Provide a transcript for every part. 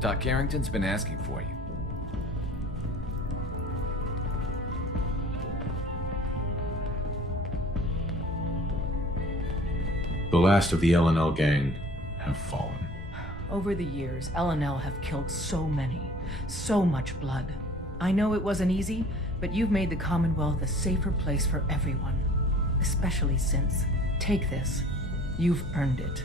Doc Carrington's been asking for you. The last of the L&L gang have fallen. Over the years, L&L have killed so many, so much blood. I know it wasn't easy, but you've made the Commonwealth a safer place for everyone. Especially since, take this, you've earned it.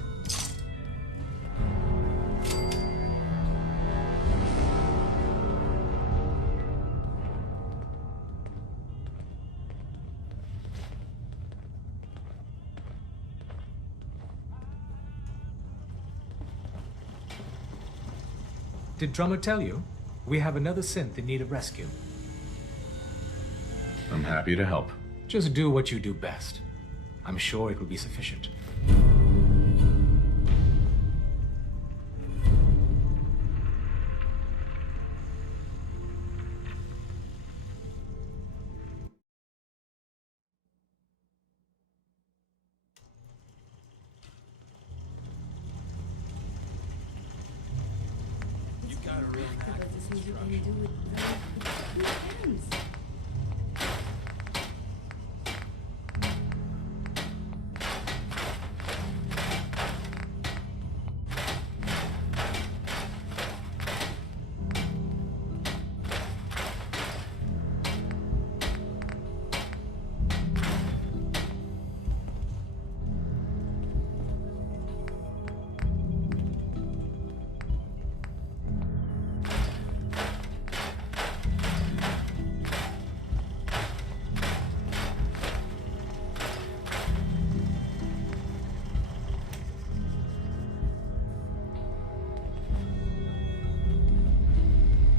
Did Drummer tell you? We have another synth in need of rescue. I'm happy to help. Just do what you do best. I'm sure it will be sufficient.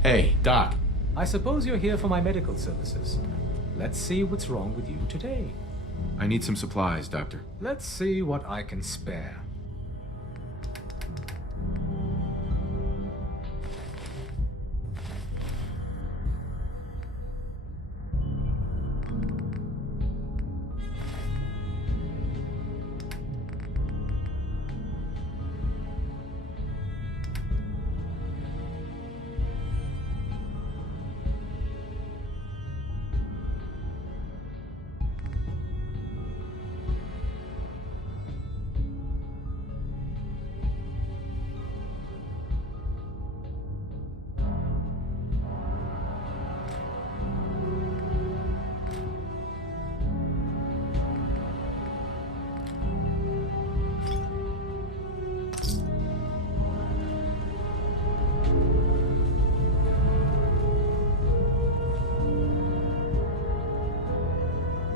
Hey, Doc. I suppose you're here for my medical services. Let's see what's wrong with you today. I need some supplies, Doctor. Let's see what I can spare.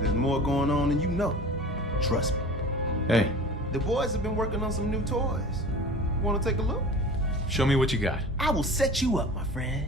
There's more going on than you know. Trust me. Hey, The boys have been working on some new toys. Want to take a look? show me what you got. I will set you up, my friend.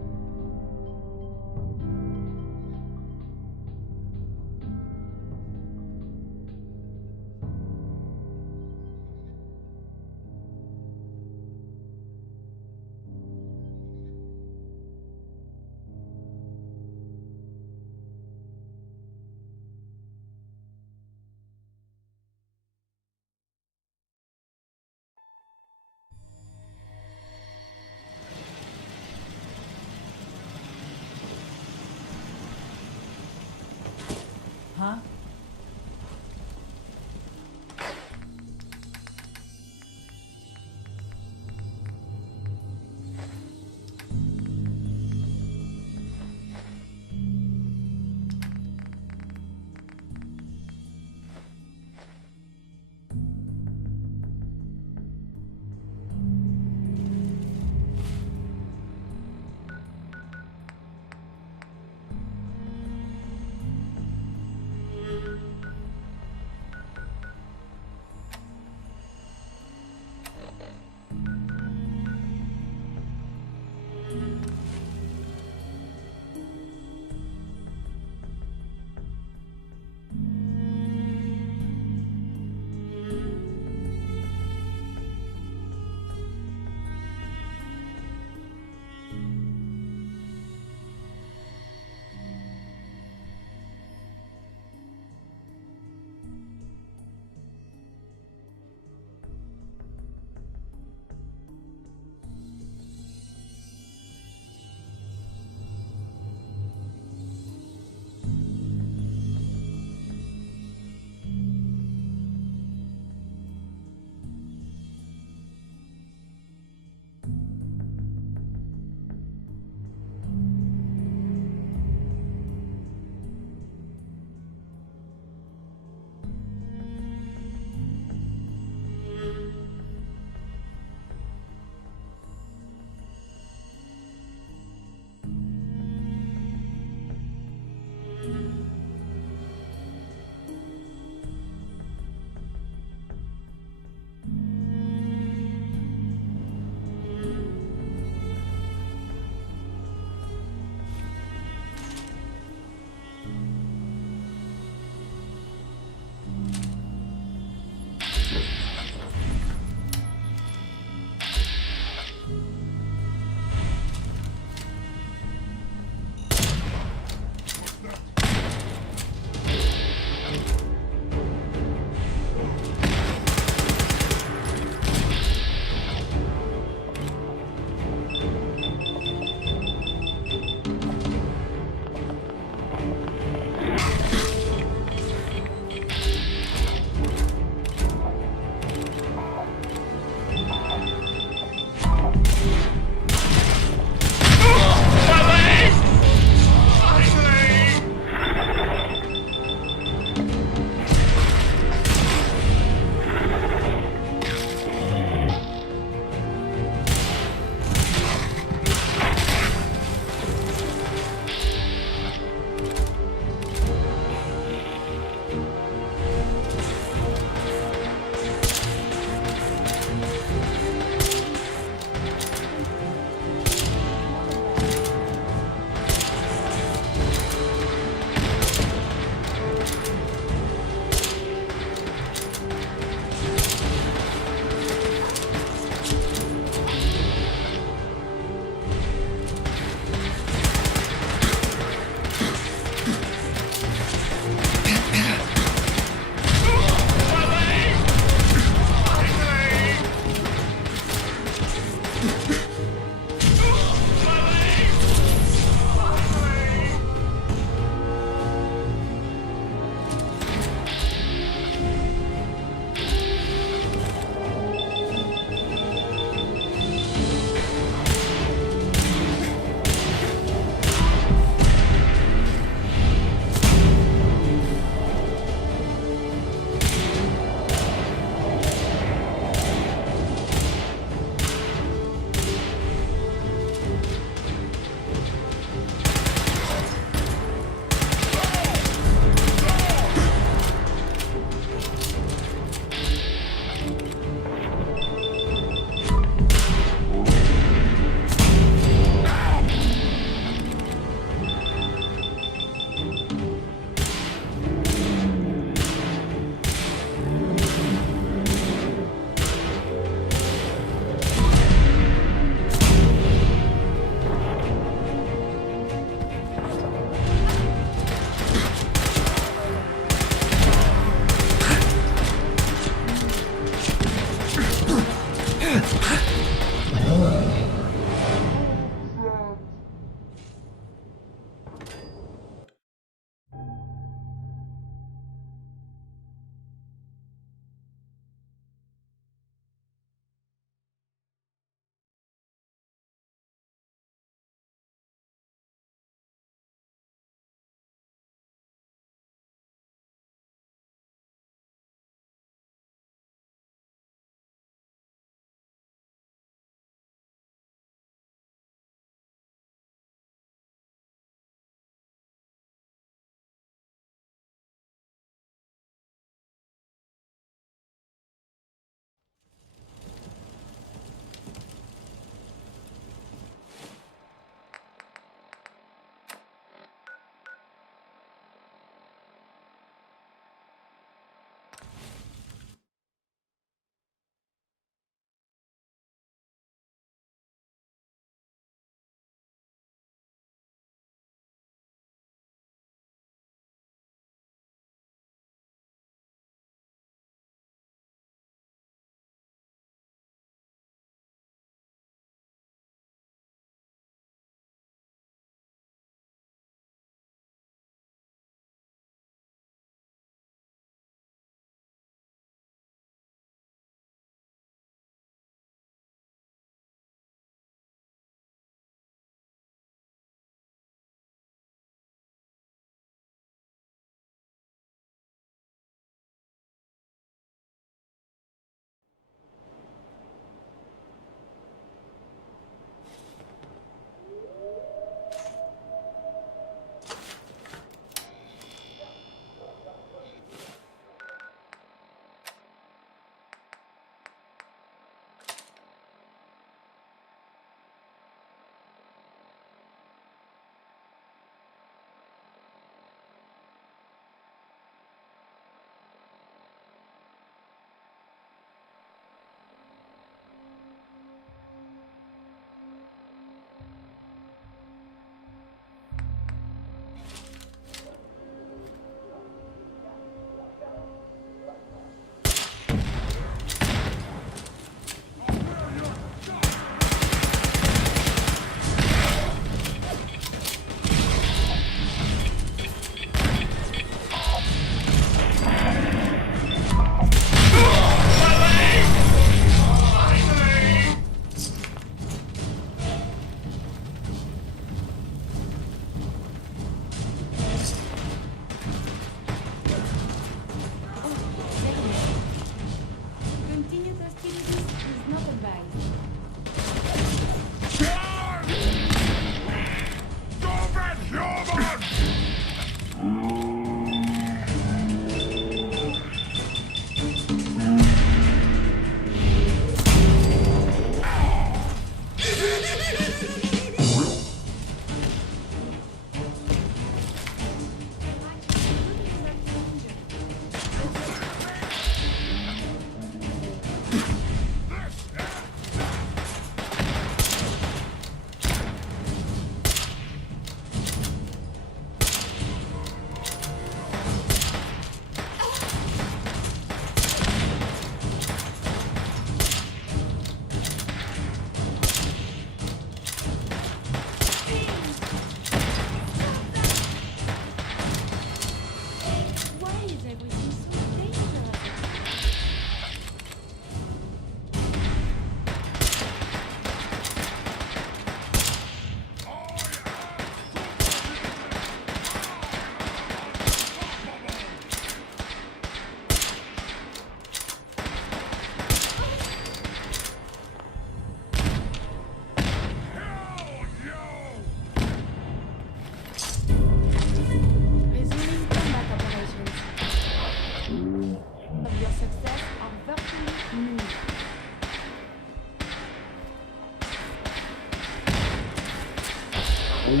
Danger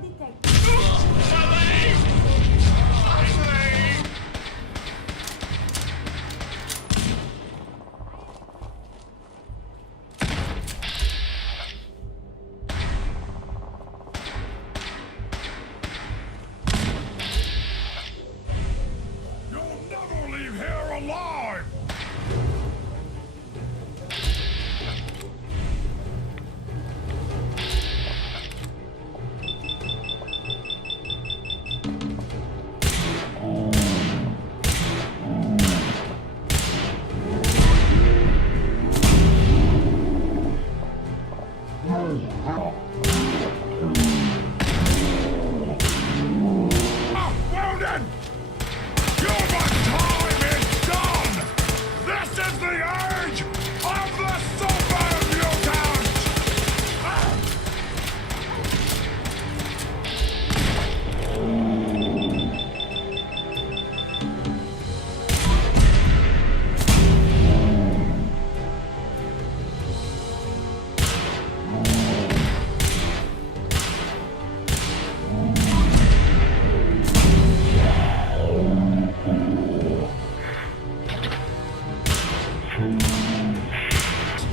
detected. You'll never leave here alive! Wounded! Human time is done! This is the age of the super mutant!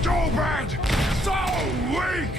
Stupid! So weak!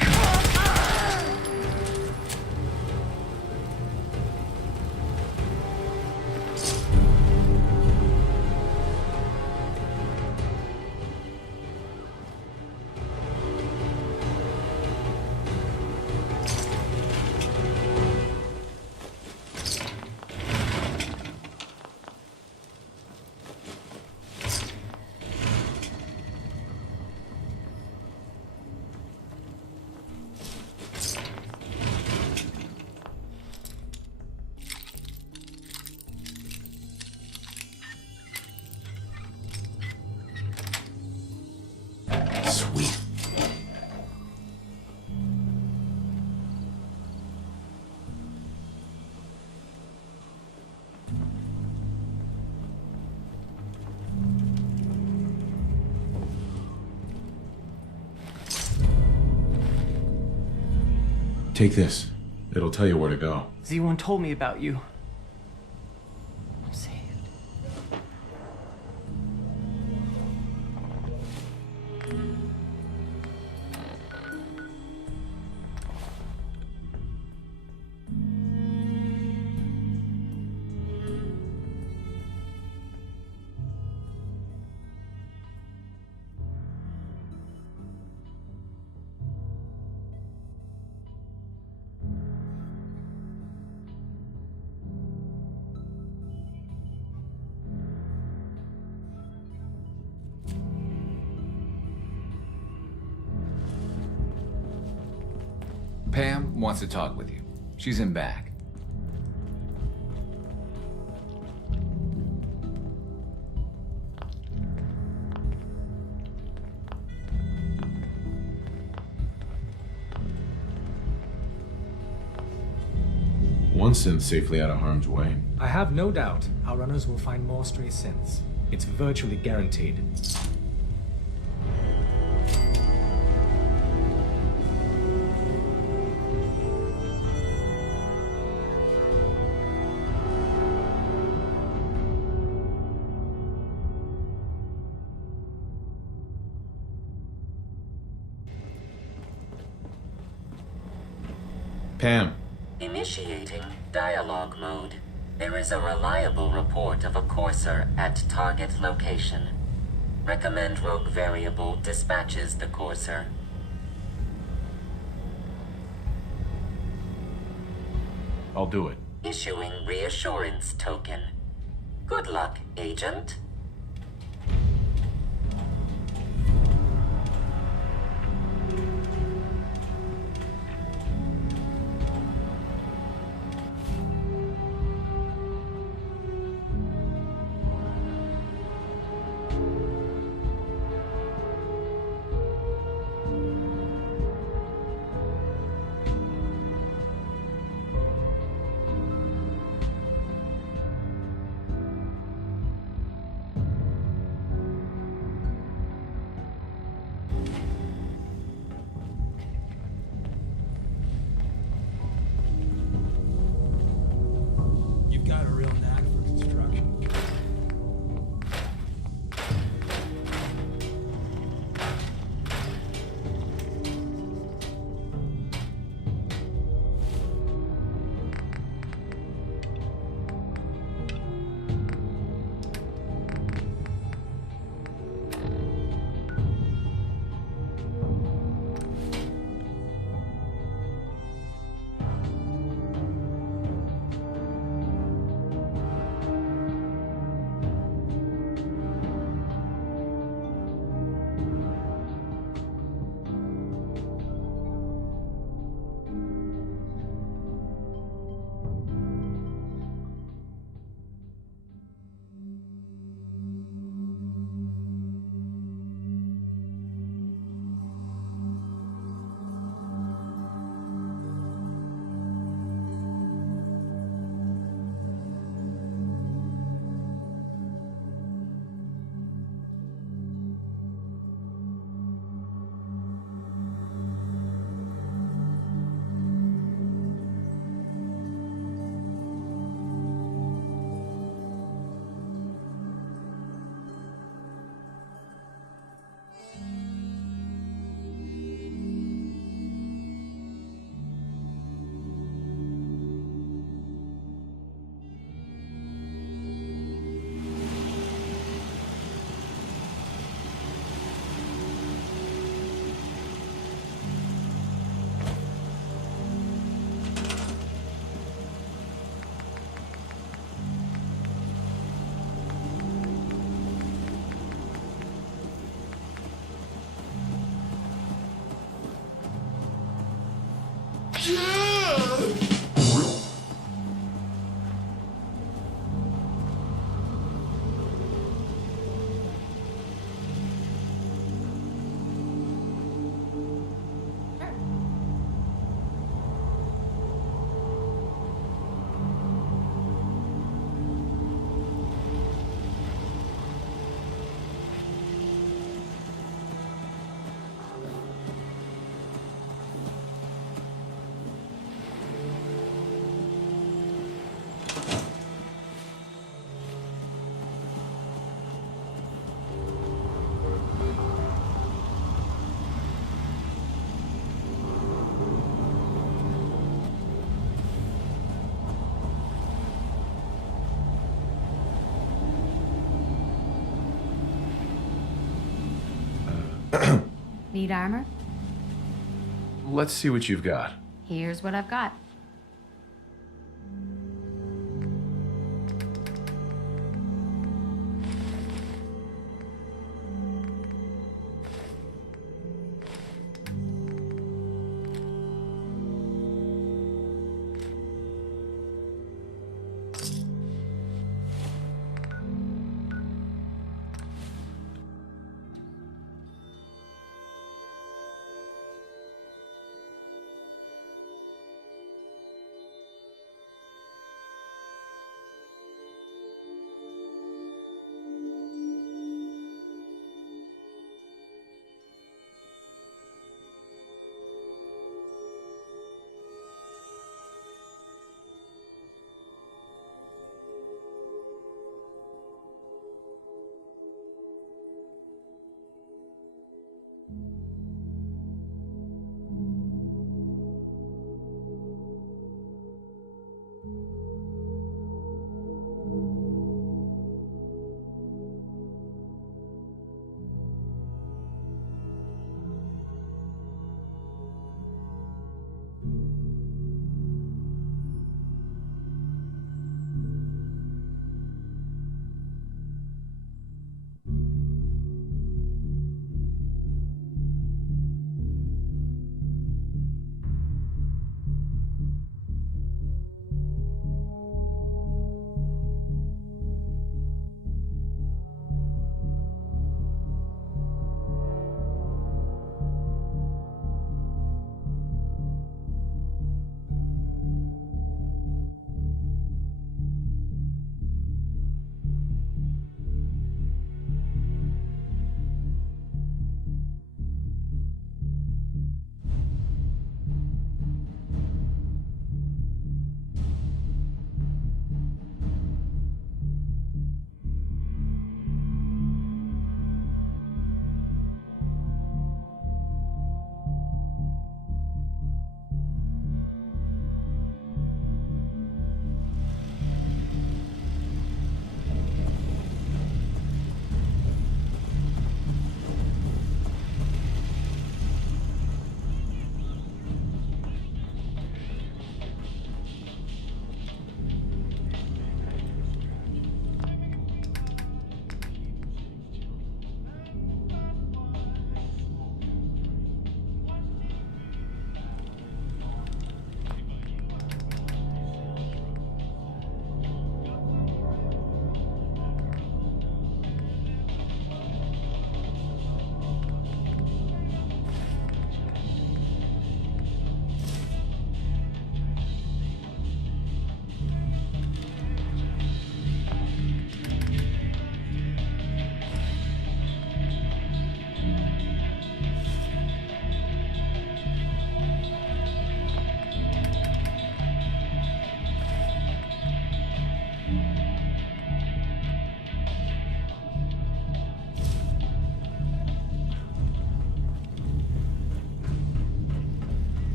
Sweet. Take this. It'll tell you where to go. Z1 told me about you. I'm saved. Pam wants to talk with you. She's in back. One synth safely out of harm's way. I have no doubt our runners will find more stray synths. It's virtually guaranteed. Pam, Initiating dialogue mode. There is a reliable report of a courser at target location. Recommend rogue variable dispatches the courser. I'll do it. Issuing reassurance token. Good luck, Agent. got a real knack for construction. Need armor? Let's see what you've got. Here's what I've got.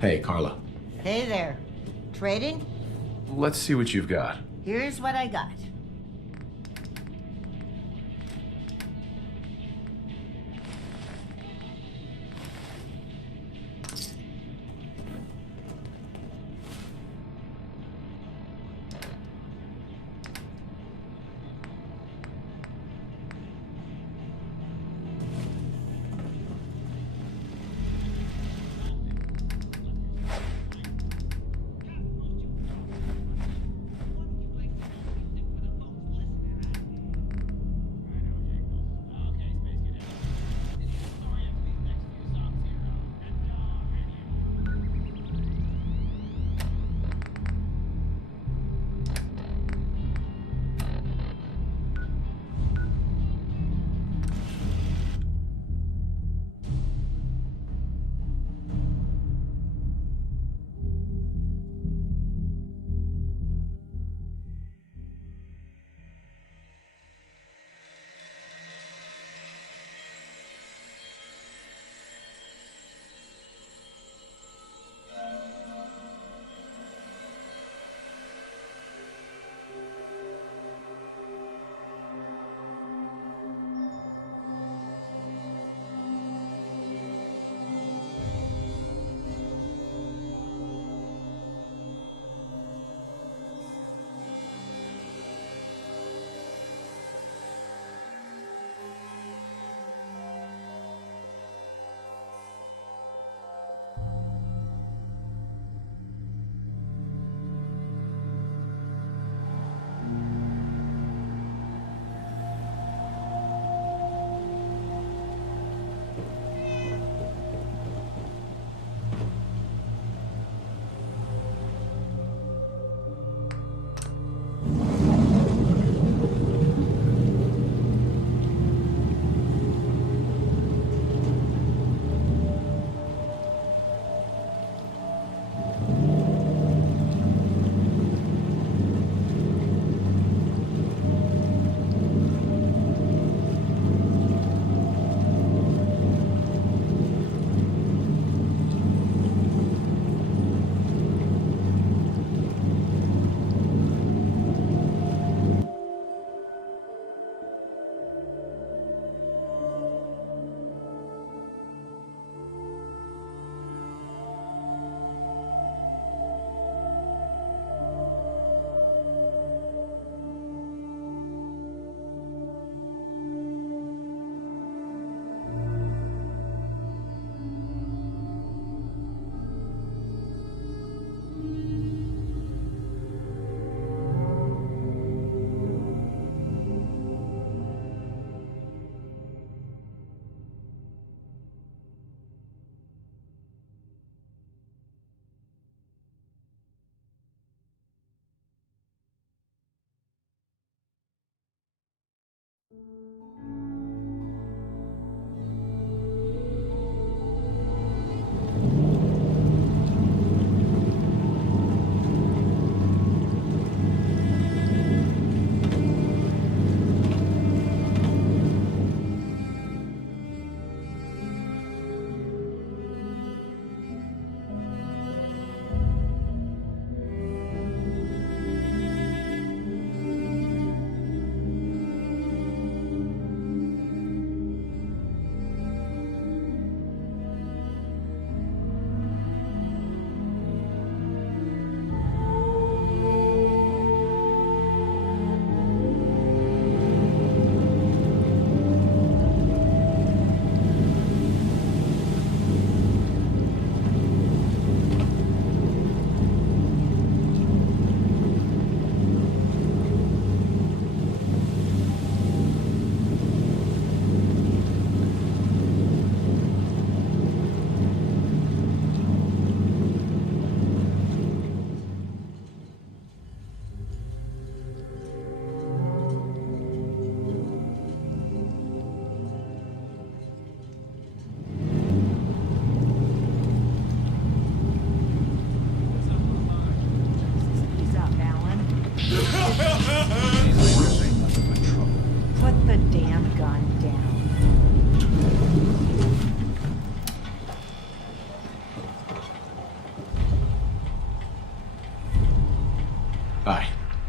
Hey, Carla. Hey there. Trading? Let's see what you've got. Here's what I got.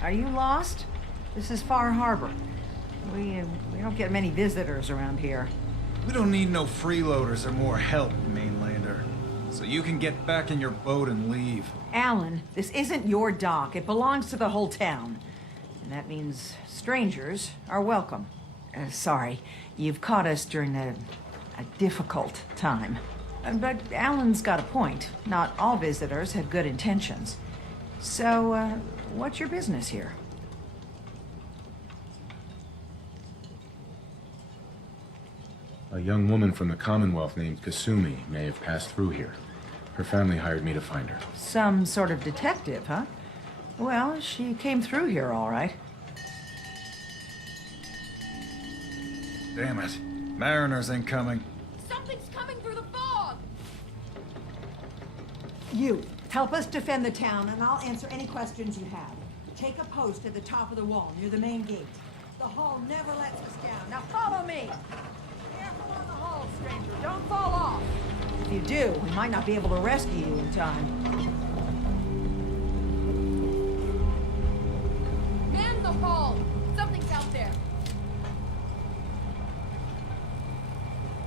Are you lost? This is Far Harbor. We don't get many visitors around here. We don't need no freeloaders or more help, mainlander. So you can get back in your boat and leave. Alan, this isn't your dock. It belongs to the whole town. And that means strangers are welcome. Sorry, you've caught us during a difficult time. But Alan's got a point. Not all visitors have good intentions. So, what's your business here? A young woman from the Commonwealth named Kasumi may have passed through here. Her family hired me to find her. Some sort of detective, huh? Well, she came through here all right. Damn it. Mariners incoming. Something's coming through the fog! You, help us defend the town, and I'll answer any questions you have. Take a post at the top of the wall, near the main gate. The hall never lets us down. Now follow me! Careful on the hall, stranger. Don't fall off! If you do, we might not be able to rescue you in time. Man the hall! Something's out there!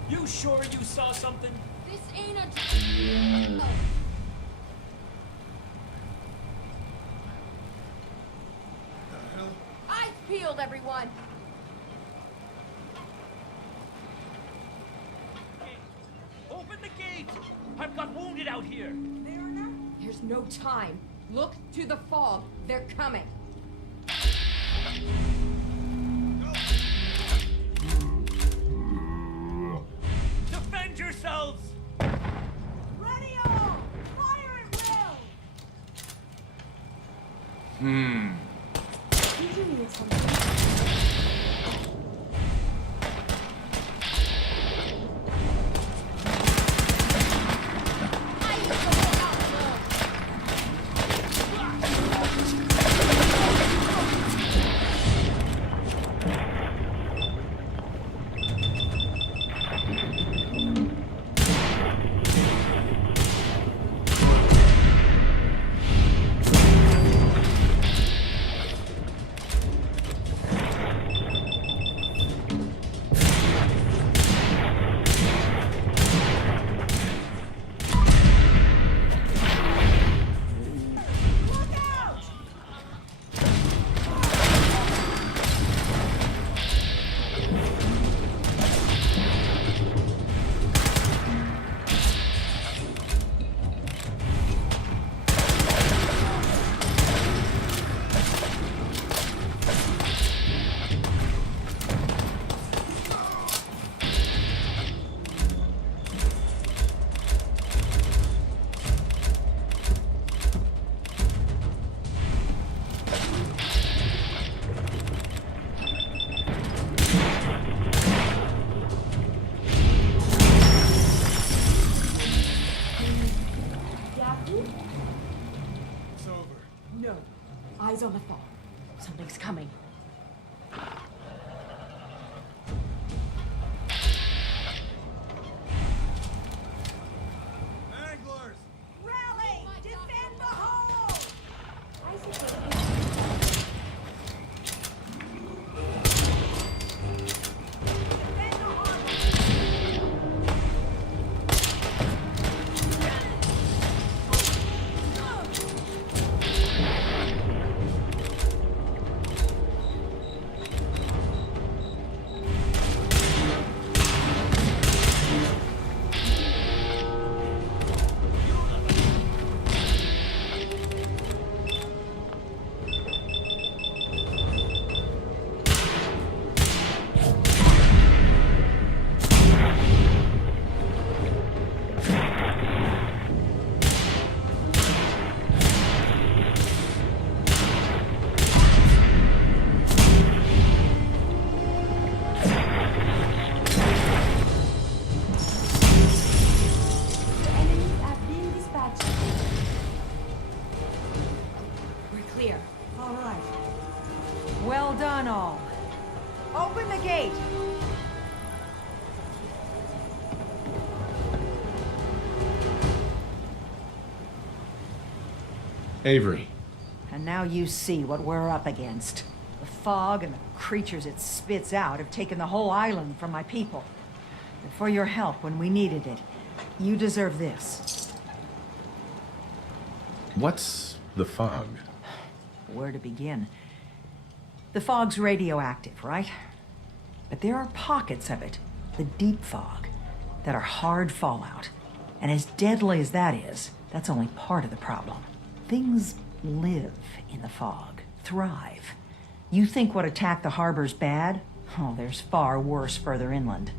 You sure you saw something? This ain't a... Eyes peeled, everyone! Open the gate! I've got wounded out here! There's no time. Look to the fog. They're coming. Defend yourselves! Ready all! Fire at will! Eyes on the fog. Something's coming. Anglers! Rally! Defend the hole! Defend the harbor! We're clear. All right. Well done, all. Open the gate! Avery. A And now you see what we're up against. The fog and the creatures it spits out have taken the whole island from my people. And for your help when we needed it, you deserve this. What's the fog? Where to begin? The fog's radioactive, right? But there are pockets of it, the deep fog, that are hard fallout. And as deadly as that is, that's only part of the problem. Things live in the fog, thrive. You think what attacked the harbor's bad? Oh, there's far worse further inland.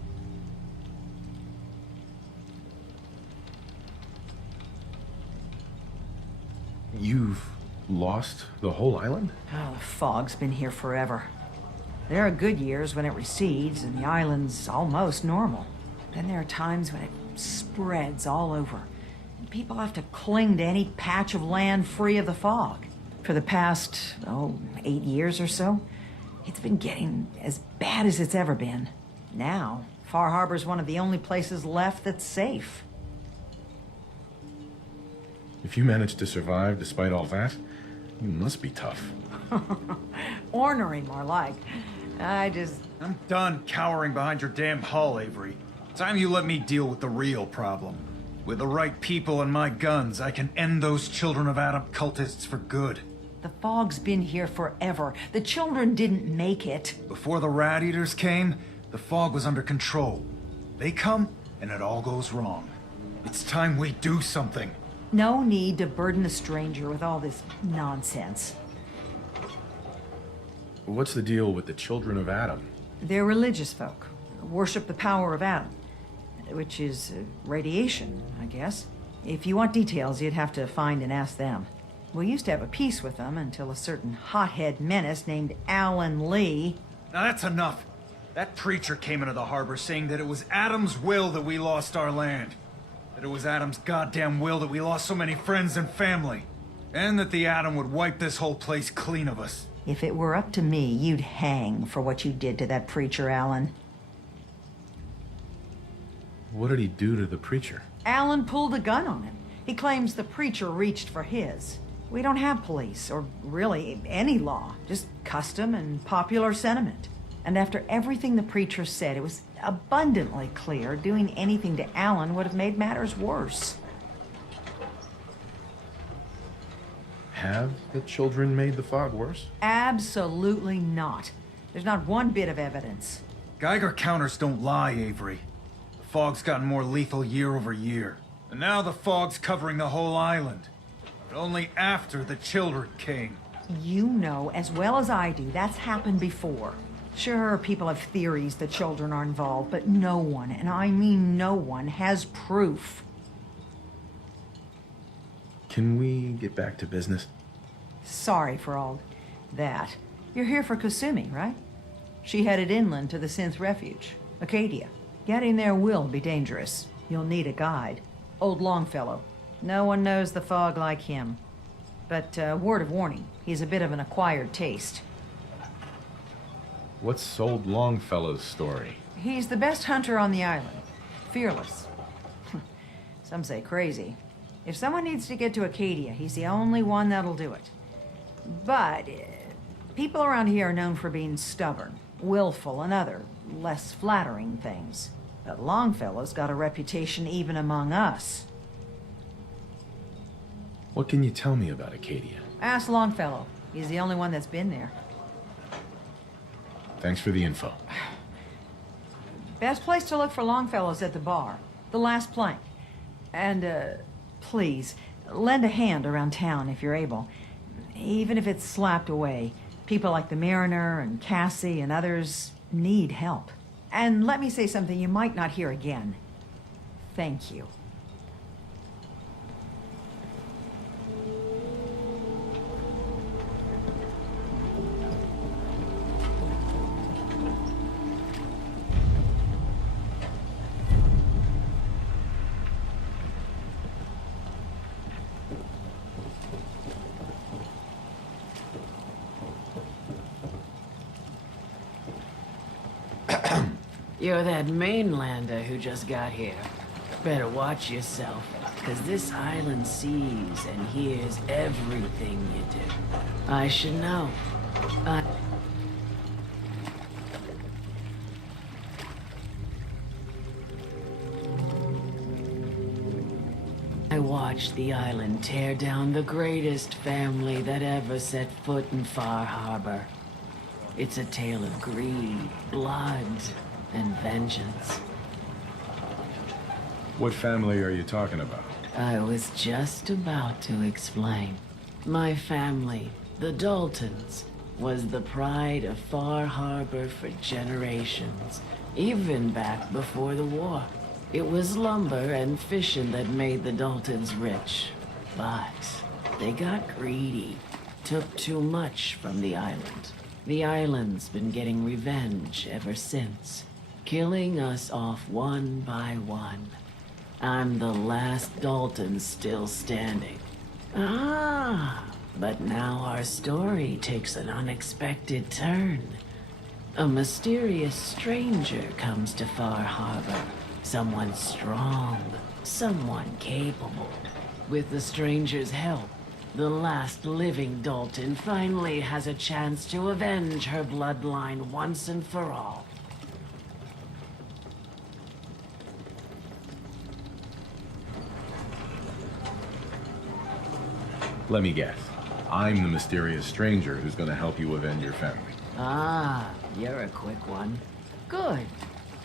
You've lost the whole island? Oh, the fog's been here forever. There are good years when it recedes and the island's almost normal. Then there are times when it spreads all over. And people have to cling to any patch of land free of the fog. For the past, 8 years or so, it's been getting as bad as it's ever been. Now, Far Harbor's one of the only places left that's safe. If you managed to survive despite all that, you must be tough. Ornery, more like. I'm done cowering behind your damn hull, Avery. Time you let me deal with the real problem. With the right people and my guns, I can end those Children of Adam cultists for good. The fog's been here forever. The children didn't make it. Before the Rat Eaters came, the fog was under control. They come, and it all goes wrong. It's time we do something. No need to burden a stranger with all this nonsense. What's the deal with the Children of Adam? They're religious folk. Worship the power of Adam. Which is radiation, I guess. If you want details, you'd have to find and ask them. We used to have a peace with them until a certain hothead menace named Alan Lee... Now that's enough. That preacher came into the harbor saying that it was Adam's will that we lost our land. That it was Adam's goddamn will that we lost so many friends and family. And that the Atom would wipe this whole place clean of us. If it were up to me, you'd hang for what you did to that preacher, Alan. What did he do to the preacher? Alan pulled a gun on him. He claims the preacher reached for his. We don't have police, or really any law, just custom and popular sentiment. And after everything the preacher said, it was abundantly clear doing anything to Alan would have made matters worse. Have the children made the fog worse? Absolutely not. There's not one bit of evidence. Geiger counters don't lie, Avery. The fog's gotten more lethal year over year. And now the fog's covering the whole island. But only after the children came. You know as well as I do that's happened before. Sure, people have theories that children are involved, but no one, and I mean no one, has proof. Can we get back to business? Sorry for all that. You're here for Kasumi, right? She headed inland to the Synth Refuge, Acadia. Getting there will be dangerous. You'll need a guide. Old Longfellow. No one knows the fog like him. But word of warning, he's a bit of an acquired taste. What's old Longfellow's story? He's the best hunter on the island. Fearless. Some say crazy. If someone needs to get to Acadia, he's the only one that'll do it. But people around here are known for being stubborn, willful, and other, less flattering things. But Longfellow's got a reputation even among us. What can you tell me about Acadia? Ask Longfellow. He's the only one that's been there. Thanks for the info. Best place to look for Longfellow's at the bar. The last plank. And, please, lend a hand around town if you're able. Even if it's slapped away. People like the Mariner and Cassie and others need help. And let me say something you might not hear again. Thank you. You're that mainlander who just got here. Better watch yourself, because this island sees and hears everything you do. I should know. I watched the island tear down the greatest family that ever set foot in Far Harbor. It's a tale of greed, blood, and vengeance. What family are you talking about? I was just about to explain. My family, the Daltons, was the pride of Far Harbor for generations, even back before the war. It was lumber and fishing that made the Daltons rich, but they got greedy, took too much from the island. The island's been getting revenge ever since, killing us off one by one. I'm the last Dalton still standing. But now our story takes an unexpected turn. A mysterious stranger comes to Far Harbor. Someone strong, someone capable. With the stranger's help, the last living Dalton finally has a chance to avenge her bloodline once and for all. Let me guess. I'm the mysterious stranger who's gonna help you avenge your family. You're a quick one. Good.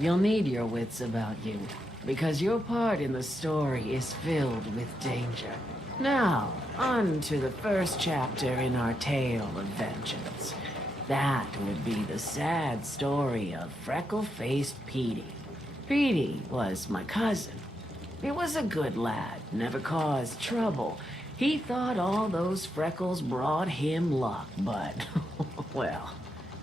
You'll need your wits about you, because your part in the story is filled with danger. Now, on to the first chapter in our tale of vengeance. That would be the sad story of freckle-faced Petey. Petey was my cousin. He was a good lad, never caused trouble. He thought all those freckles brought him luck, but, well,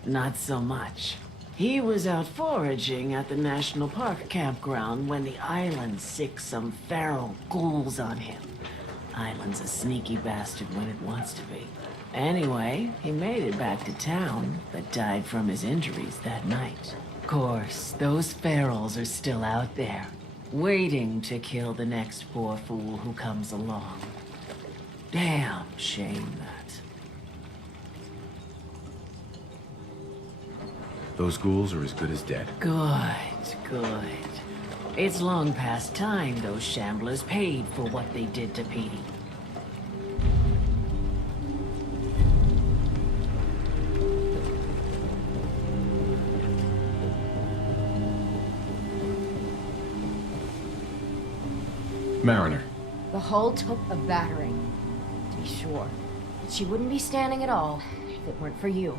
not so much. He was out foraging at the National Park campground when the island sicked some feral ghouls on him. Island's a sneaky bastard when it wants to be. Anyway, he made it back to town, but died from his injuries that night. Of course, those ferals are still out there, waiting to kill the next poor fool who comes along. Damn shame that. Those ghouls are as good as dead. Good. It's long past time those shamblers paid for what they did to Petey. Mariner. The hull took a battering, to be sure. But she wouldn't be standing at all if it weren't for you.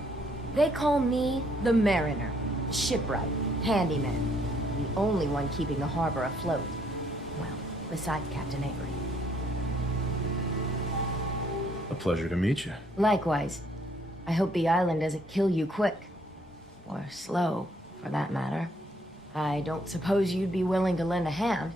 They call me the Mariner, shipwright, handyman, the only one keeping the harbor afloat. Well, besides Captain Avery. A pleasure to meet you. Likewise. I hope the island doesn't kill you quick. Or slow, for that matter. I don't suppose you'd be willing to lend a hand.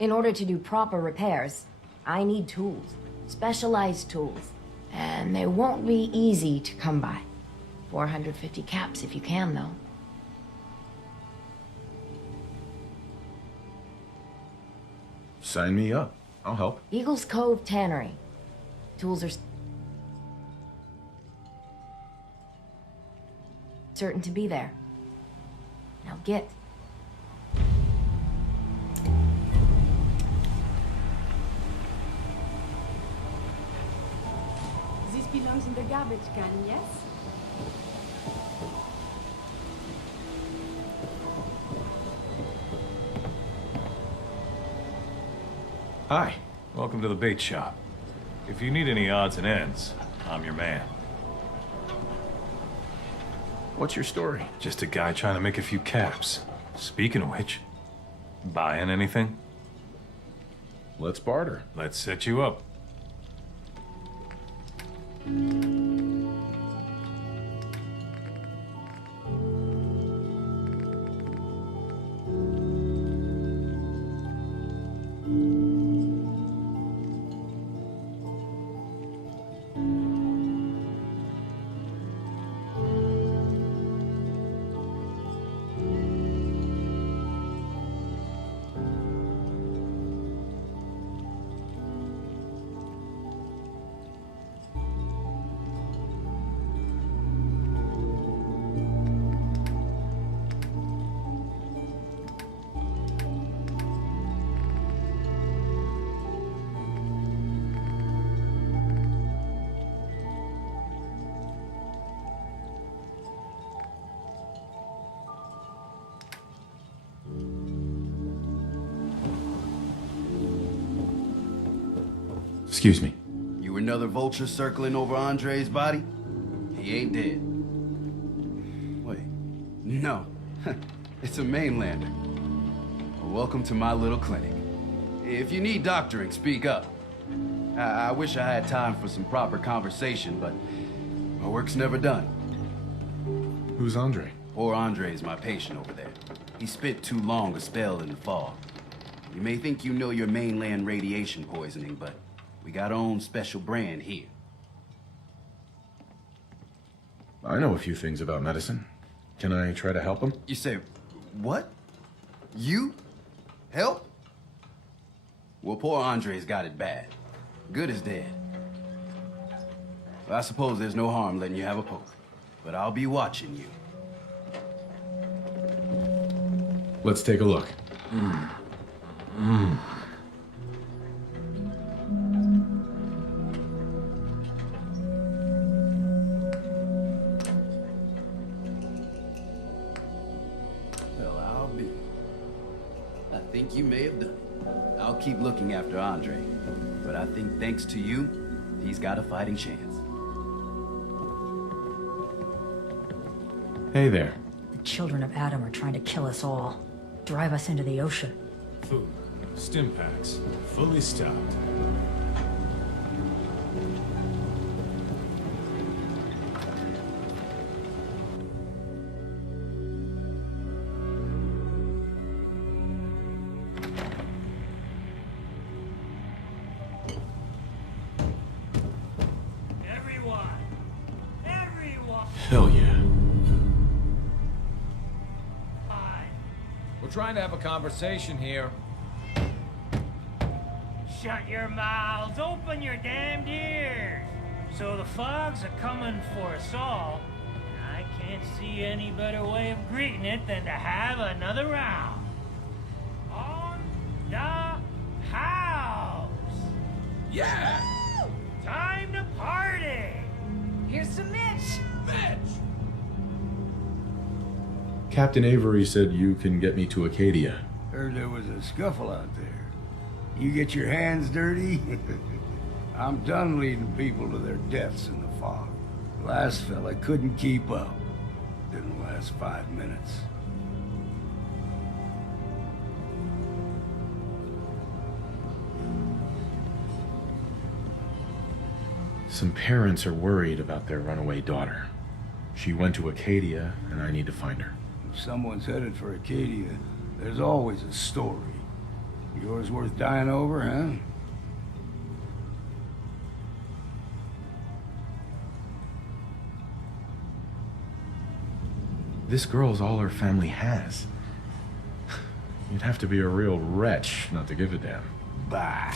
In order to do proper repairs, I need tools. Specialized tools. And they won't be easy to come by. 450 caps if you can, though. Sign me up. I'll help. Eagles Cove Tannery. Tools are certain to be there. Now get. This belongs in the garbage can, yes? Hi. Welcome to the bait shop. If you need any odds and ends, I'm your man. What's your story? Just a guy trying to make a few caps. Speaking of which, buying anything? Let's barter. Let's set you up. Excuse me. You another vulture circling over Andre's body? He ain't dead. Wait, no. It's a mainlander. Well, welcome to my little clinic. If you need doctoring, speak up. I wish I had time for some proper conversation, but my work's never done. Who's Andre? Poor Andre's my patient over there. He spent too long a spell in the fog. You may think you know your mainland radiation poisoning, but we got our own special brand here. I know a few things about medicine. Can I try to help him? You say, what? You? Help? Well, poor Andre's got it bad. Good as dead. Well, I suppose there's no harm letting you have a poke, but I'll be watching you. Let's take a look. Well, I'll be. I think you may have done it. I'll keep looking after Andre, but I think thanks to you, he's got a fighting chance. Hey there. The children of Adam are trying to kill us all. Drive us into the ocean. Food. Stim packs. Fully stocked. Hell yeah. We're trying to have a conversation here. Shut your mouths, open your damned ears. So the fogs are coming for us all. I can't see any better way of greeting it than to have another round. On the house. Yeah! Time to party. Here's some Mitch. Captain Avery said you can get me to Acadia. Heard there was a scuffle out there. You get your hands dirty? I'm done leading people to their deaths in the fog. Last fella couldn't keep up. Didn't last 5 minutes. Some parents are worried about their runaway daughter. She went to Acadia, and I need to find her. If someone's headed for Acadia, there's always a story. Yours worth dying over, huh? This girl's all her family has. You'd have to be a real wretch not to give a damn. Bah!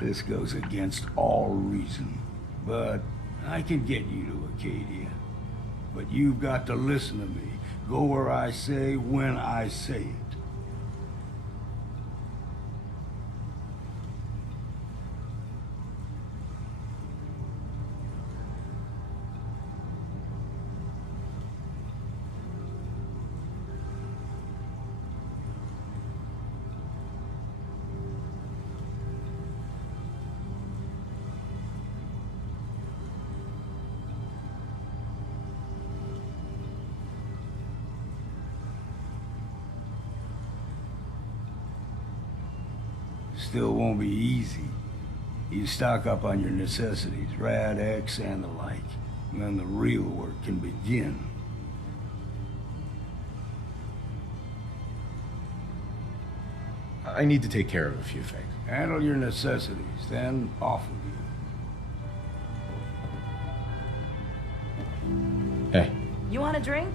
This goes against all reason. But I can get you to Acadia. But you've got to listen to me. Go where I say, when I say it. Still won't be easy. You stock up on your necessities, Rad X and the like, and then the real work can begin. I need to take care of a few things. Handle your necessities, then off with you. Hey, You want a drink?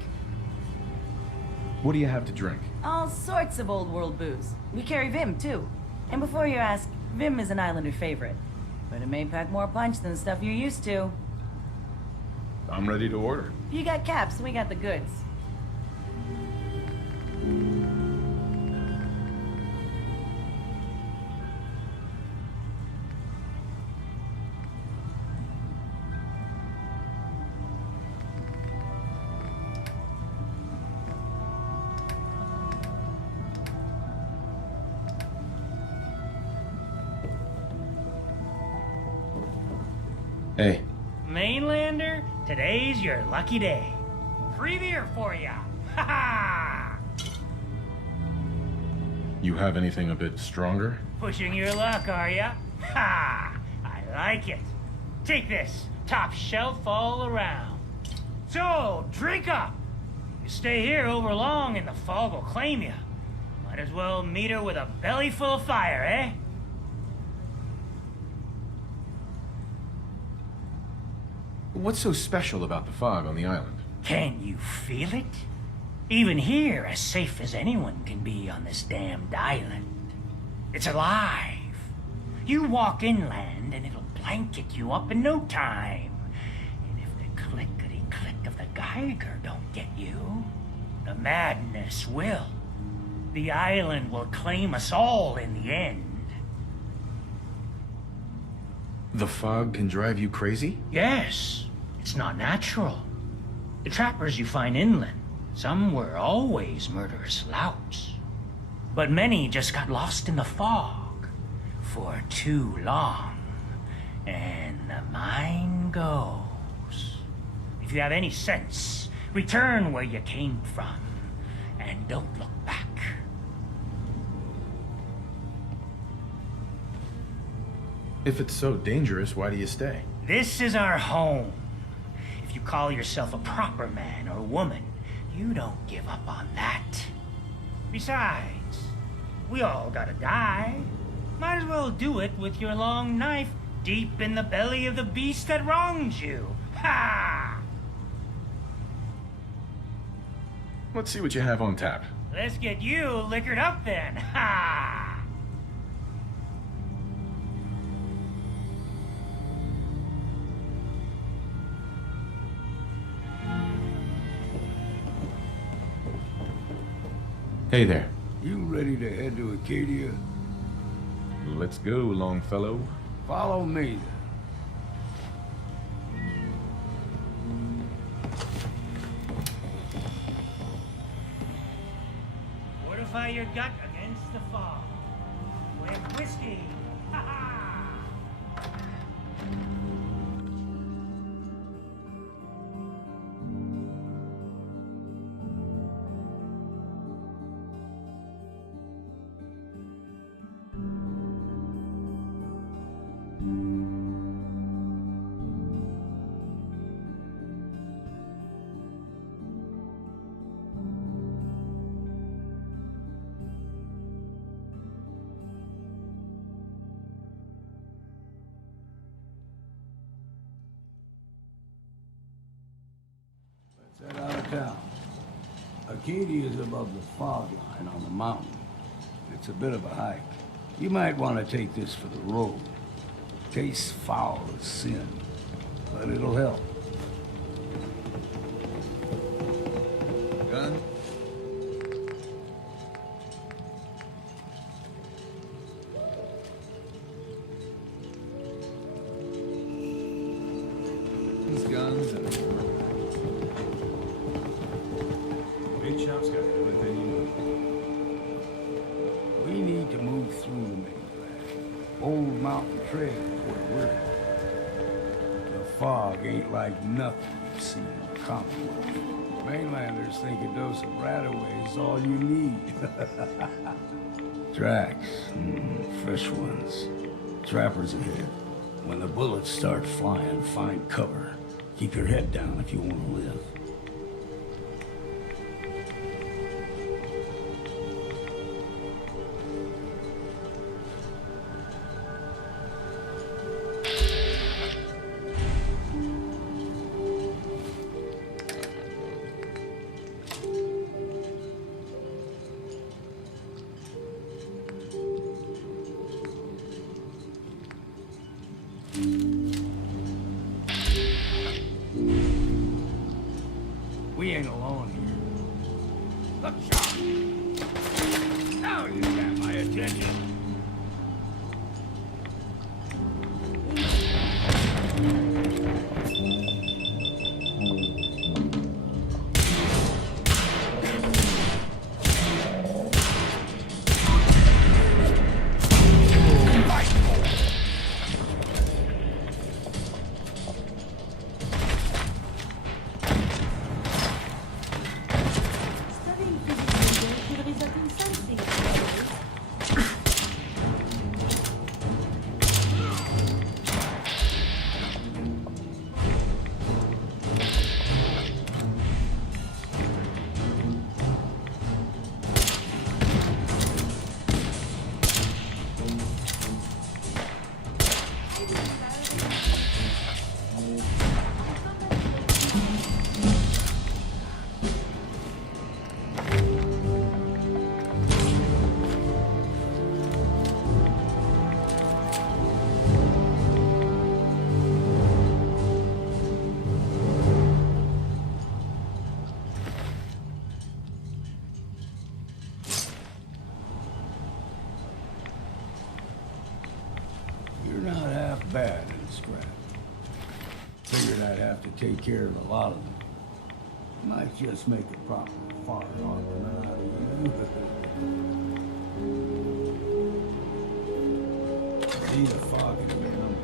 what do you have to drink? All sorts of old world booze. We carry Vim, too. And before you ask, Vim is an Islander favorite. But it may pack more punch than the stuff you're used to. I'm ready to order. You got caps, we got the goods. Hey. Mainlander, today's your lucky day. Free beer for ya. Ha ha! You have anything a bit stronger? Pushing your luck, are ya? Ha! I like it. Take this, top shelf all around. So, drink up. You stay here over long and the fog will claim you. Might as well meet her with a belly full of fire, eh? What's so special about the fog on the island? Can you feel it? Even here, as safe as anyone can be on this damned island. It's alive. You walk inland and it'll blanket you up in no time. And if the clickety-click of the Geiger don't get you, the madness will. The island will claim us all in the end. The fog can drive you crazy? Yes, it's not natural. The trappers you find inland, some were always murderous louts. But many just got lost in the fog for too long. And the mind goes. If you have any sense, return where you came from and don't look back. If it's so dangerous, why do you stay? This is our home. If you call yourself a proper man or woman, you don't give up on that. Besides, we all gotta die. Might as well do it with your long knife deep in the belly of the beast that wrongs you. Ha! Let's see what you have on tap. Let's get you liquored up then. Ha! Hey there. You ready to head to Acadia? Let's go, Longfellow. Follow me, Fortify your gut against the fog. With whiskey. Ha ha! Let's head out of town. Acadia is above the fog line on the mountain. It's a bit of a hike. You might want to take this for the road. Tastes foul as sin, but it'll help. Gun? These guns and... Big shop's got everything you need. We need to move through the main drag. Old Mountain Trail is where we're at. The fog ain't like nothing you've seen in the Commonwealth. Mainlanders think a dose of Radaway is all you need. Tracks, fresh ones. Trappers ahead. When the bullets start flying, find cover. Keep your head down if you want to live. We ain't alone here. Look sharp! Now you got my attention. Figured I'd have to take care of a lot of them. Might just make a proper fire harbor out of you. Need a fog in your number.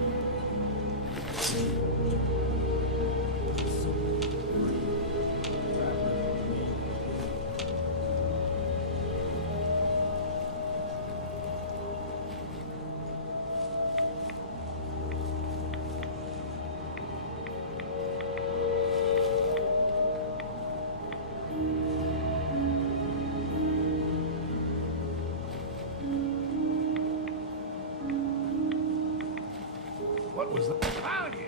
What was that? Found you!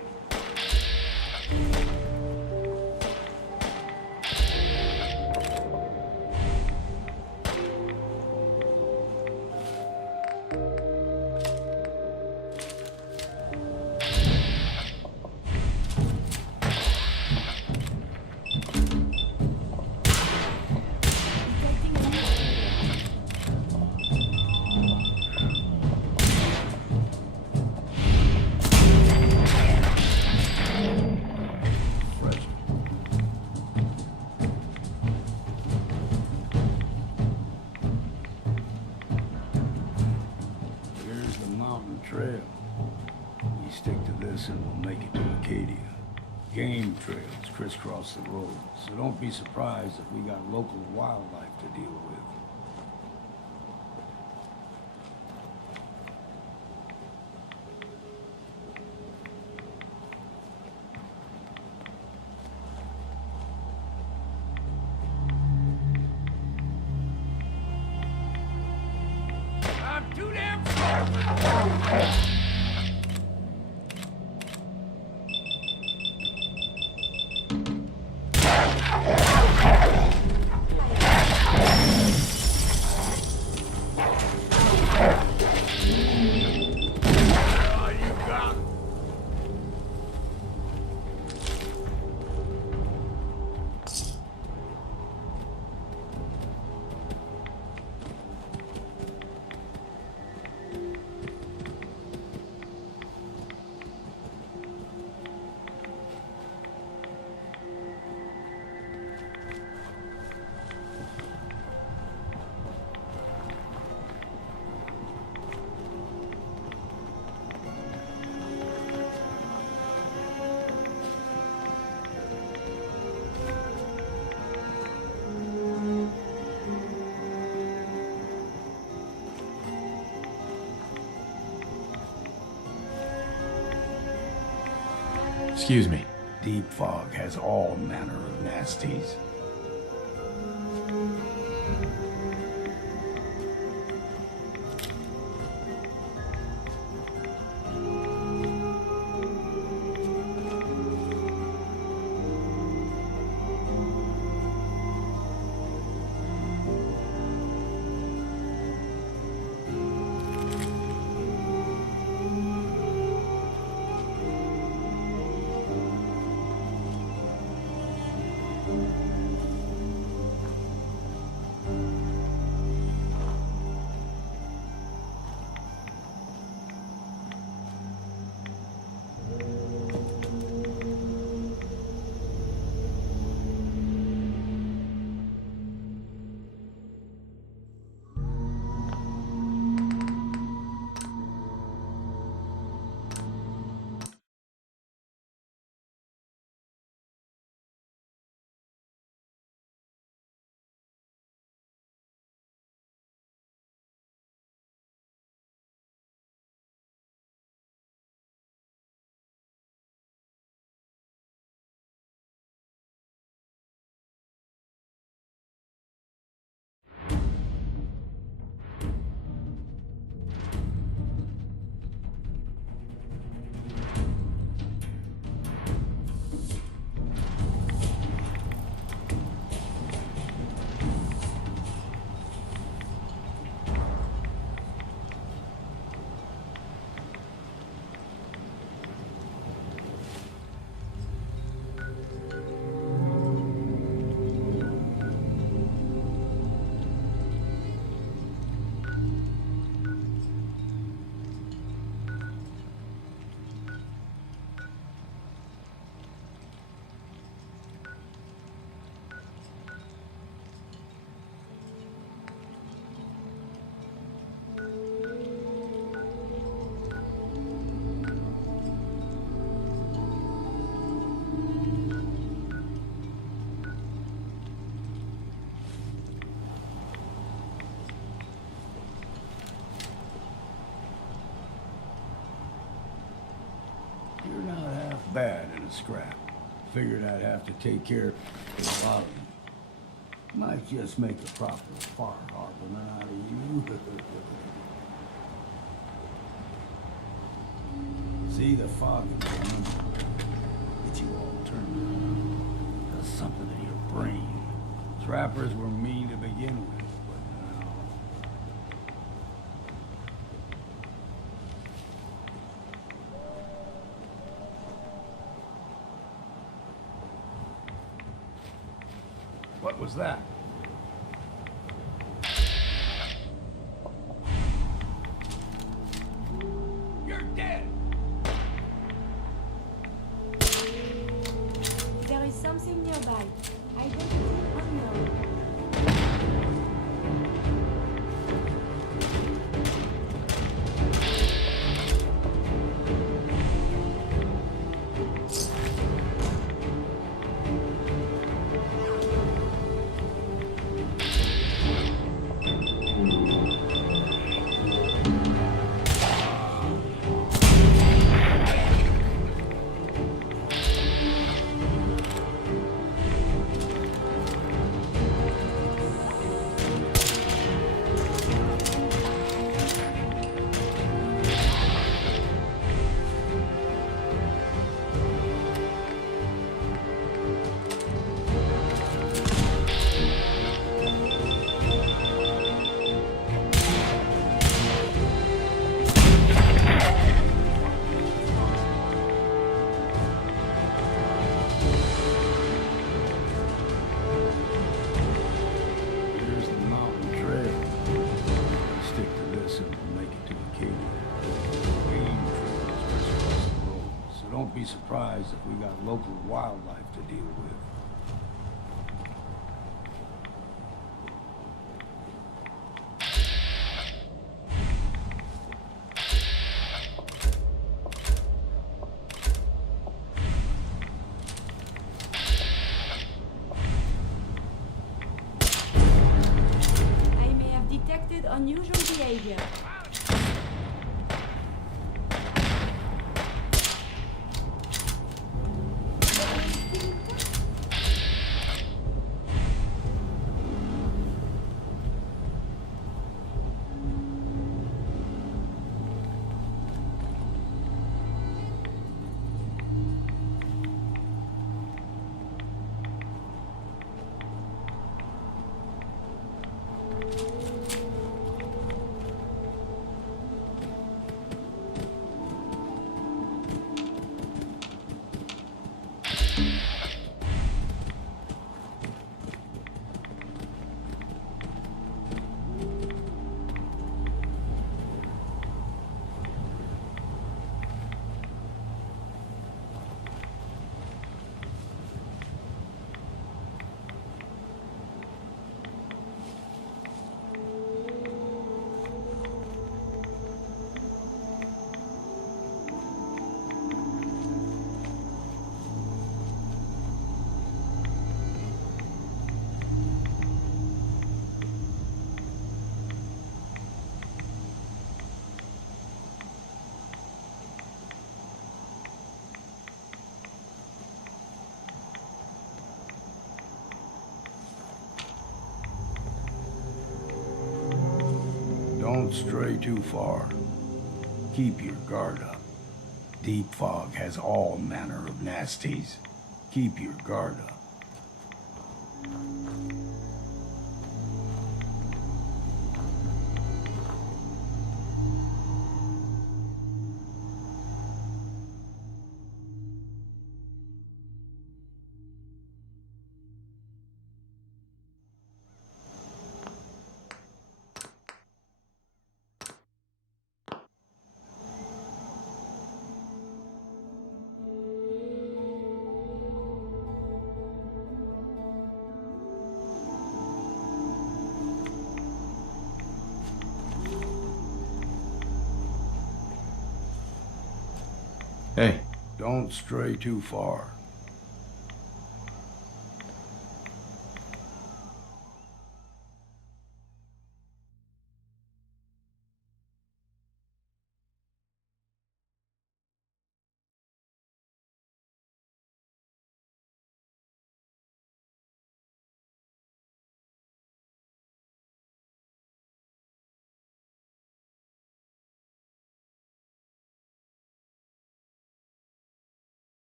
Here's the mountain trail. We stick to this and we'll make it to Acadia. Game trails crisscross the road, so don't be surprised if we got local wildlife to deal with. I'm too damn far. Excuse me. Deep fog has all manner of nasties. bad in a scrap. Figured I'd have to take care of a lot of them. Might just make a proper far harborman out of you. See, the fog is coming. Get you all turned around. Does something to your brain. Trappers were mean to begin with, but now... What was that? You're dead! There is something nearby. Identity unknown. Here's the mountain trail. Stick to this and we'll make it to the cave. Game trails just across the road, so don't be surprised if we got local wildlife to deal with. I may have detected unusual behavior. Don't stray too far. Keep your guard up. Deep fog has all manner of nasties. Keep your guard up. Hey. Don't stray too far.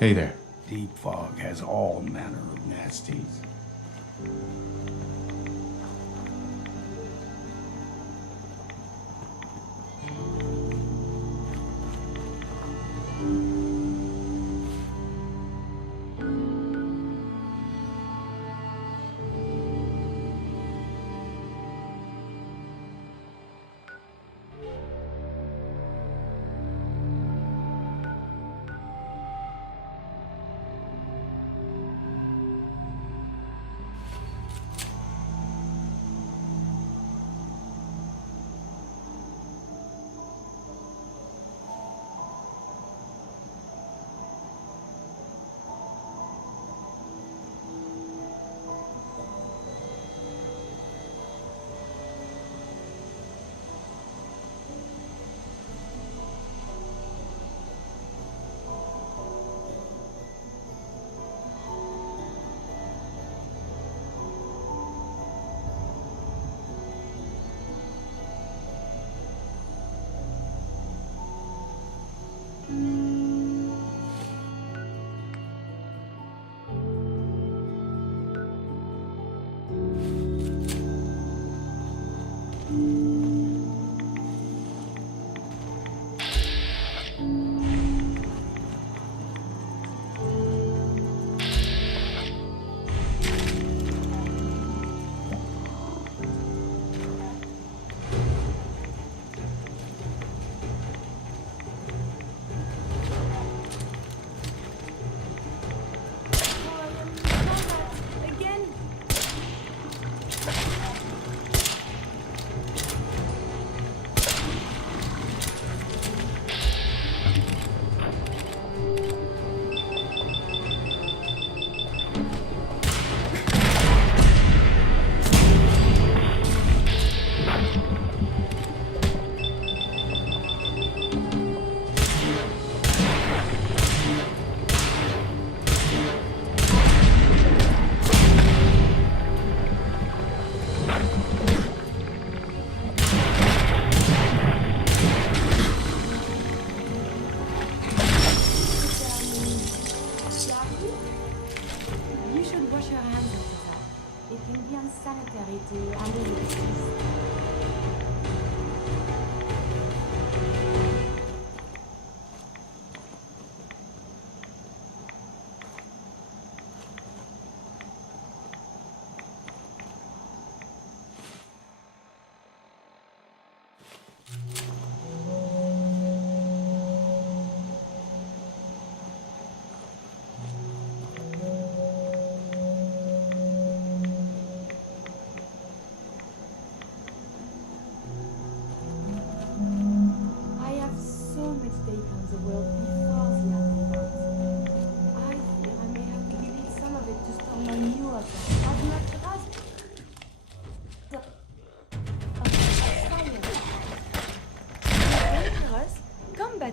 Hey there. Deep fog has all manner of nasties.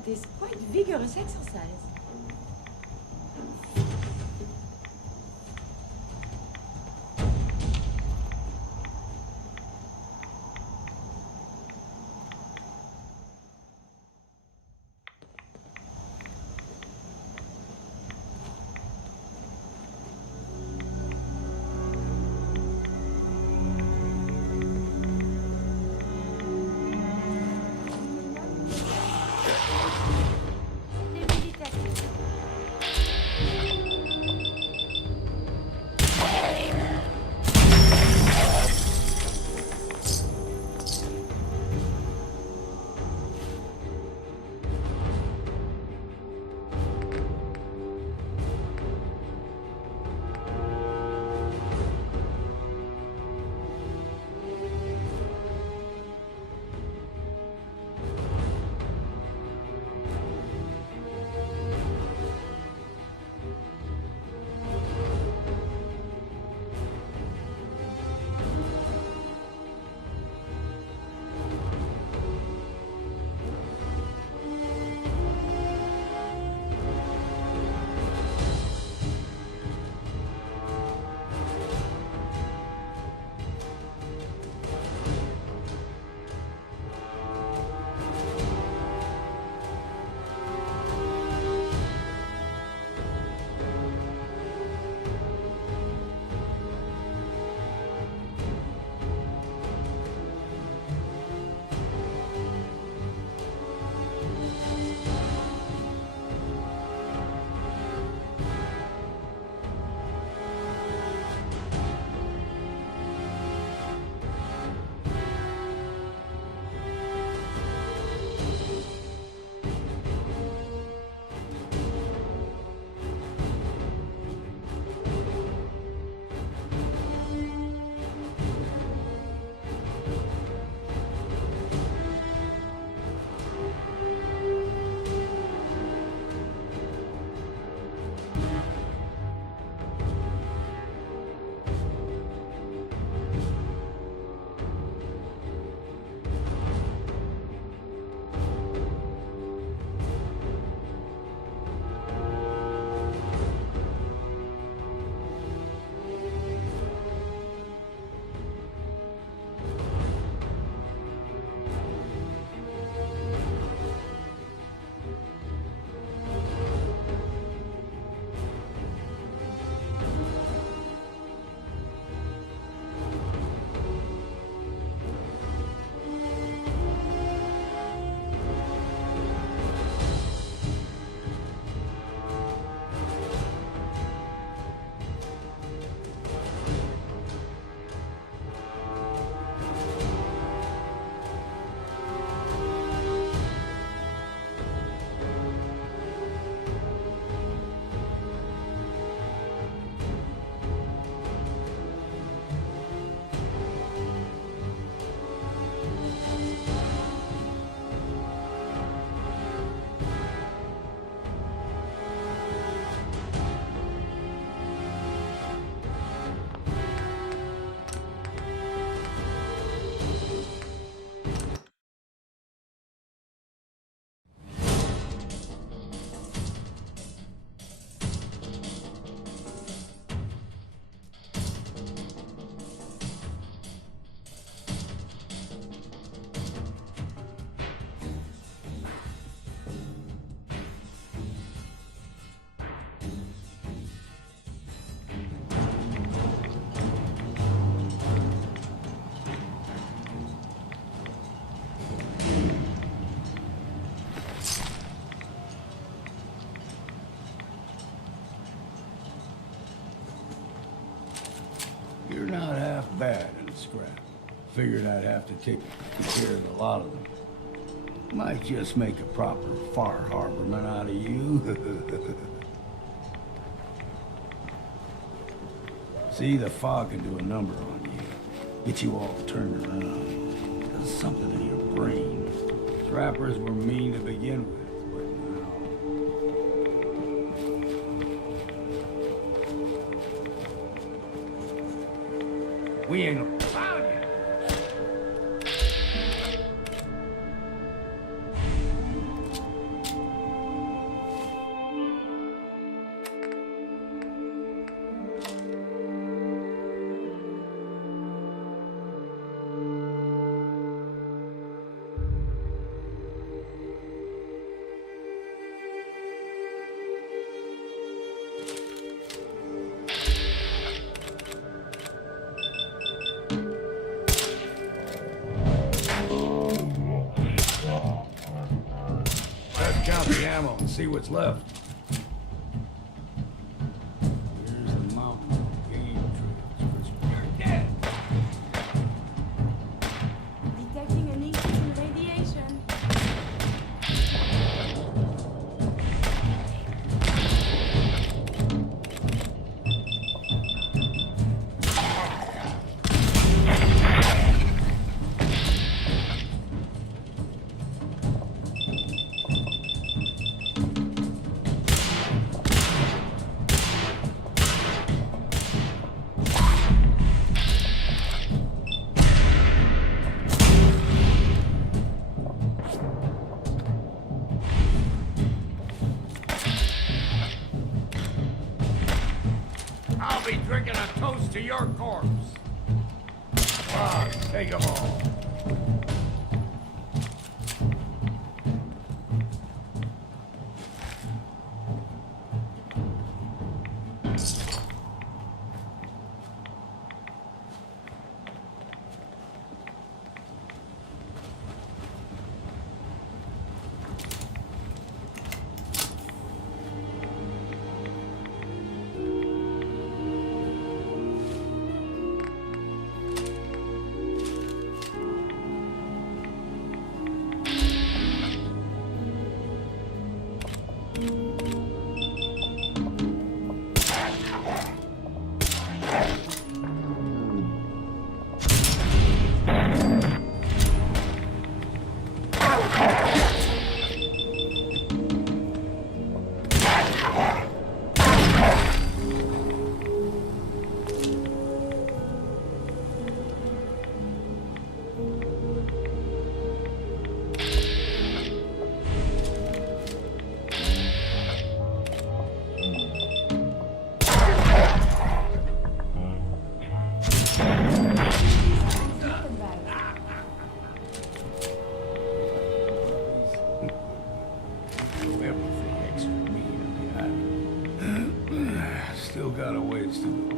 Is quite vigorous exercise. You're not half bad in a scrap. Figured I'd have to take care of a lot of them. Might just make a proper far harborman out of you. See, the fog can do a number on you. Get you all turned around. Does something in your brain. Trappers were mean to begin with, but now... We ain't found you. Count the ammo and see what's left. Here's the mountain of game trails. You're dead. Detecting an increase in radiation. I'll be drinking a toast to your corpse. Ah, take them all. Still got a ways to go.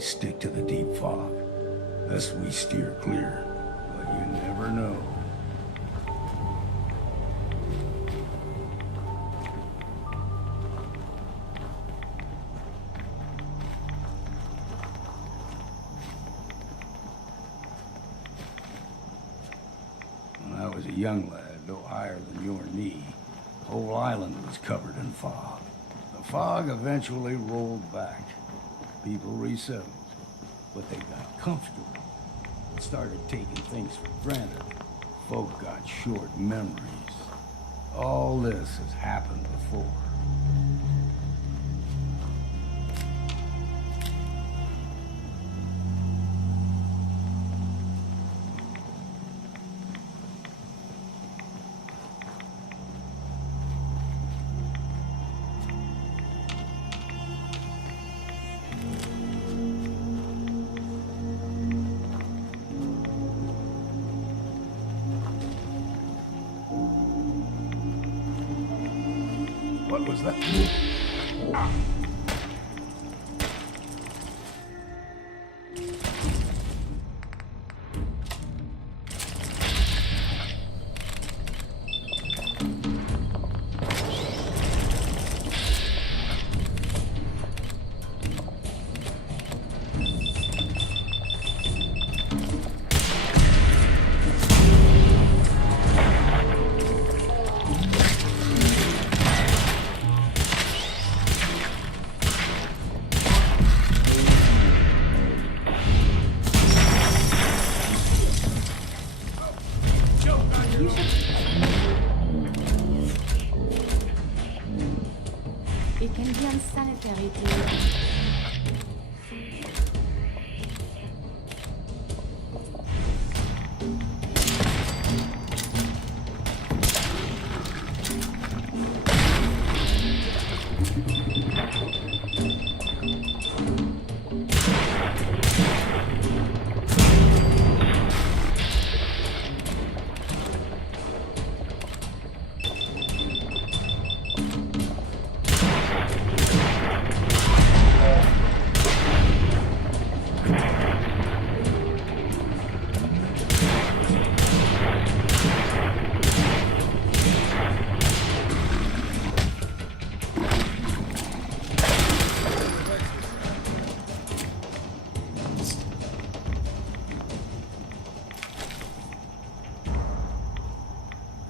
Stick to the deep fog. Thus we steer clear, but you never know. When I was a young lad, no higher than your knee, the whole island was covered in fog. The fog eventually rolled back. People resettled, but they got comfortable and started taking things for granted. Folk got short memories. All this has happened before. was that? It can be unsanitary to...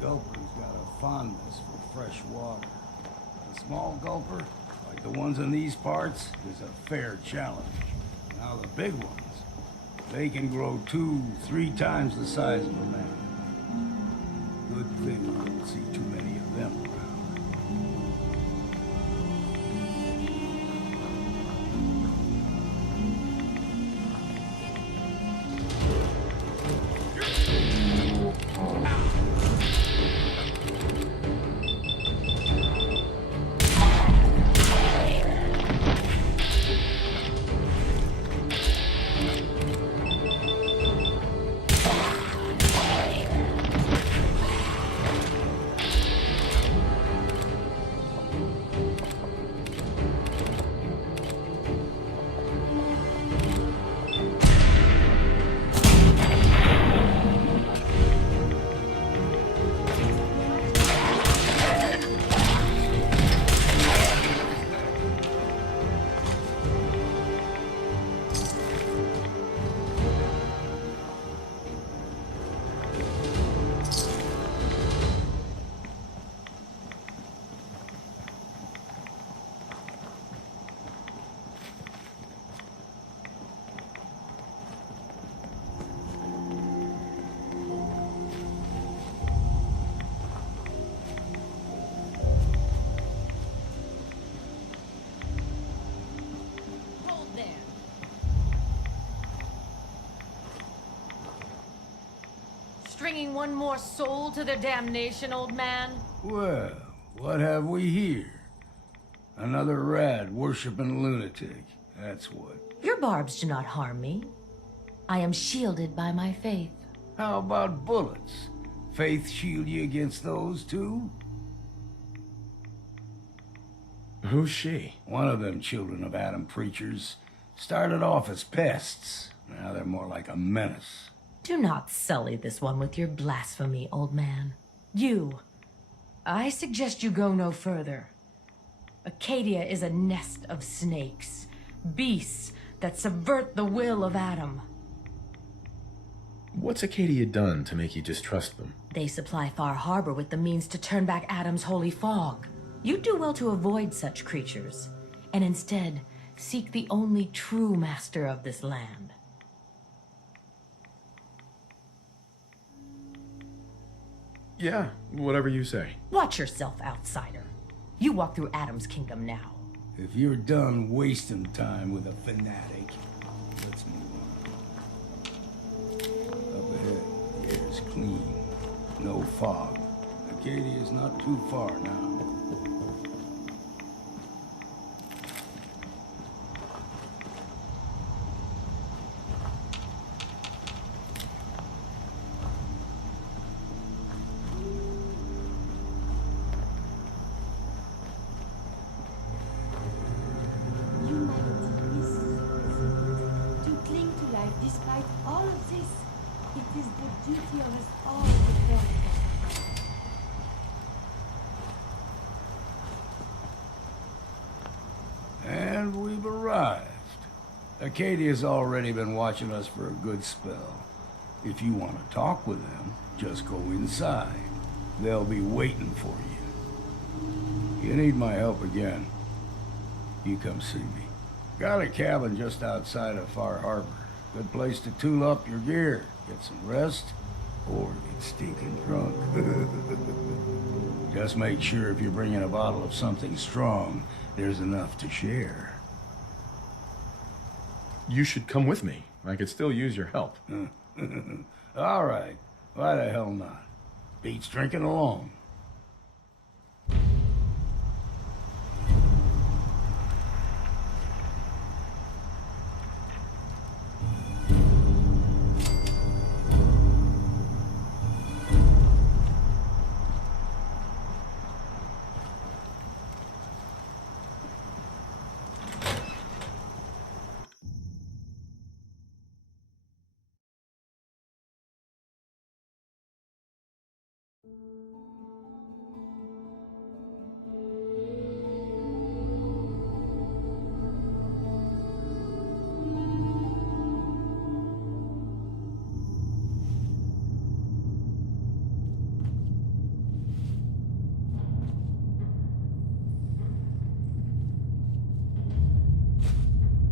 Gulper's got a fondness for fresh water. A small gulper, like the ones in these parts, is a fair challenge. Now the big ones, they can grow 2-3 times the size of a man. Good thing we don't see too many of them around. Stringing one more soul to their damnation, old man? Well, what have we here? Another rad worshipping lunatic, that's what. Your barbs do not harm me. I am shielded by my faith. How about bullets? Faith shield you against those too? Who's she? One of them children of Adam preachers. Started off as pests. Now they're more like a menace. Do not sully this one with your blasphemy, old man. I suggest you go no further. Acadia is a nest of snakes, beasts that subvert the will of Adam. What's Acadia done to make you distrust them? They supply Far Harbor with the means to turn back Adam's holy fog. You do well to avoid such creatures, and instead seek the only true master of this land. Yeah, whatever you say. Watch yourself, outsider. You walk through Adam's kingdom now. If you're done wasting time with a fanatic, let's move on. Up ahead, the air's clean. No fog. Acadia's not too far now. It is the duty of us all to care. And we've arrived. Acadia's already been watching us for a good spell. If you want to talk with them, just go inside. They'll be waiting for you. You need my help again, you come see me. Got a cabin just outside of Far Harbor. Good place to tool up your gear, get some rest, or get stinking drunk. Just make sure if you're bringing a bottle of something strong, there's enough to share. You should come with me. I could still use your help. All right. Why the hell not? Beats drinking alone.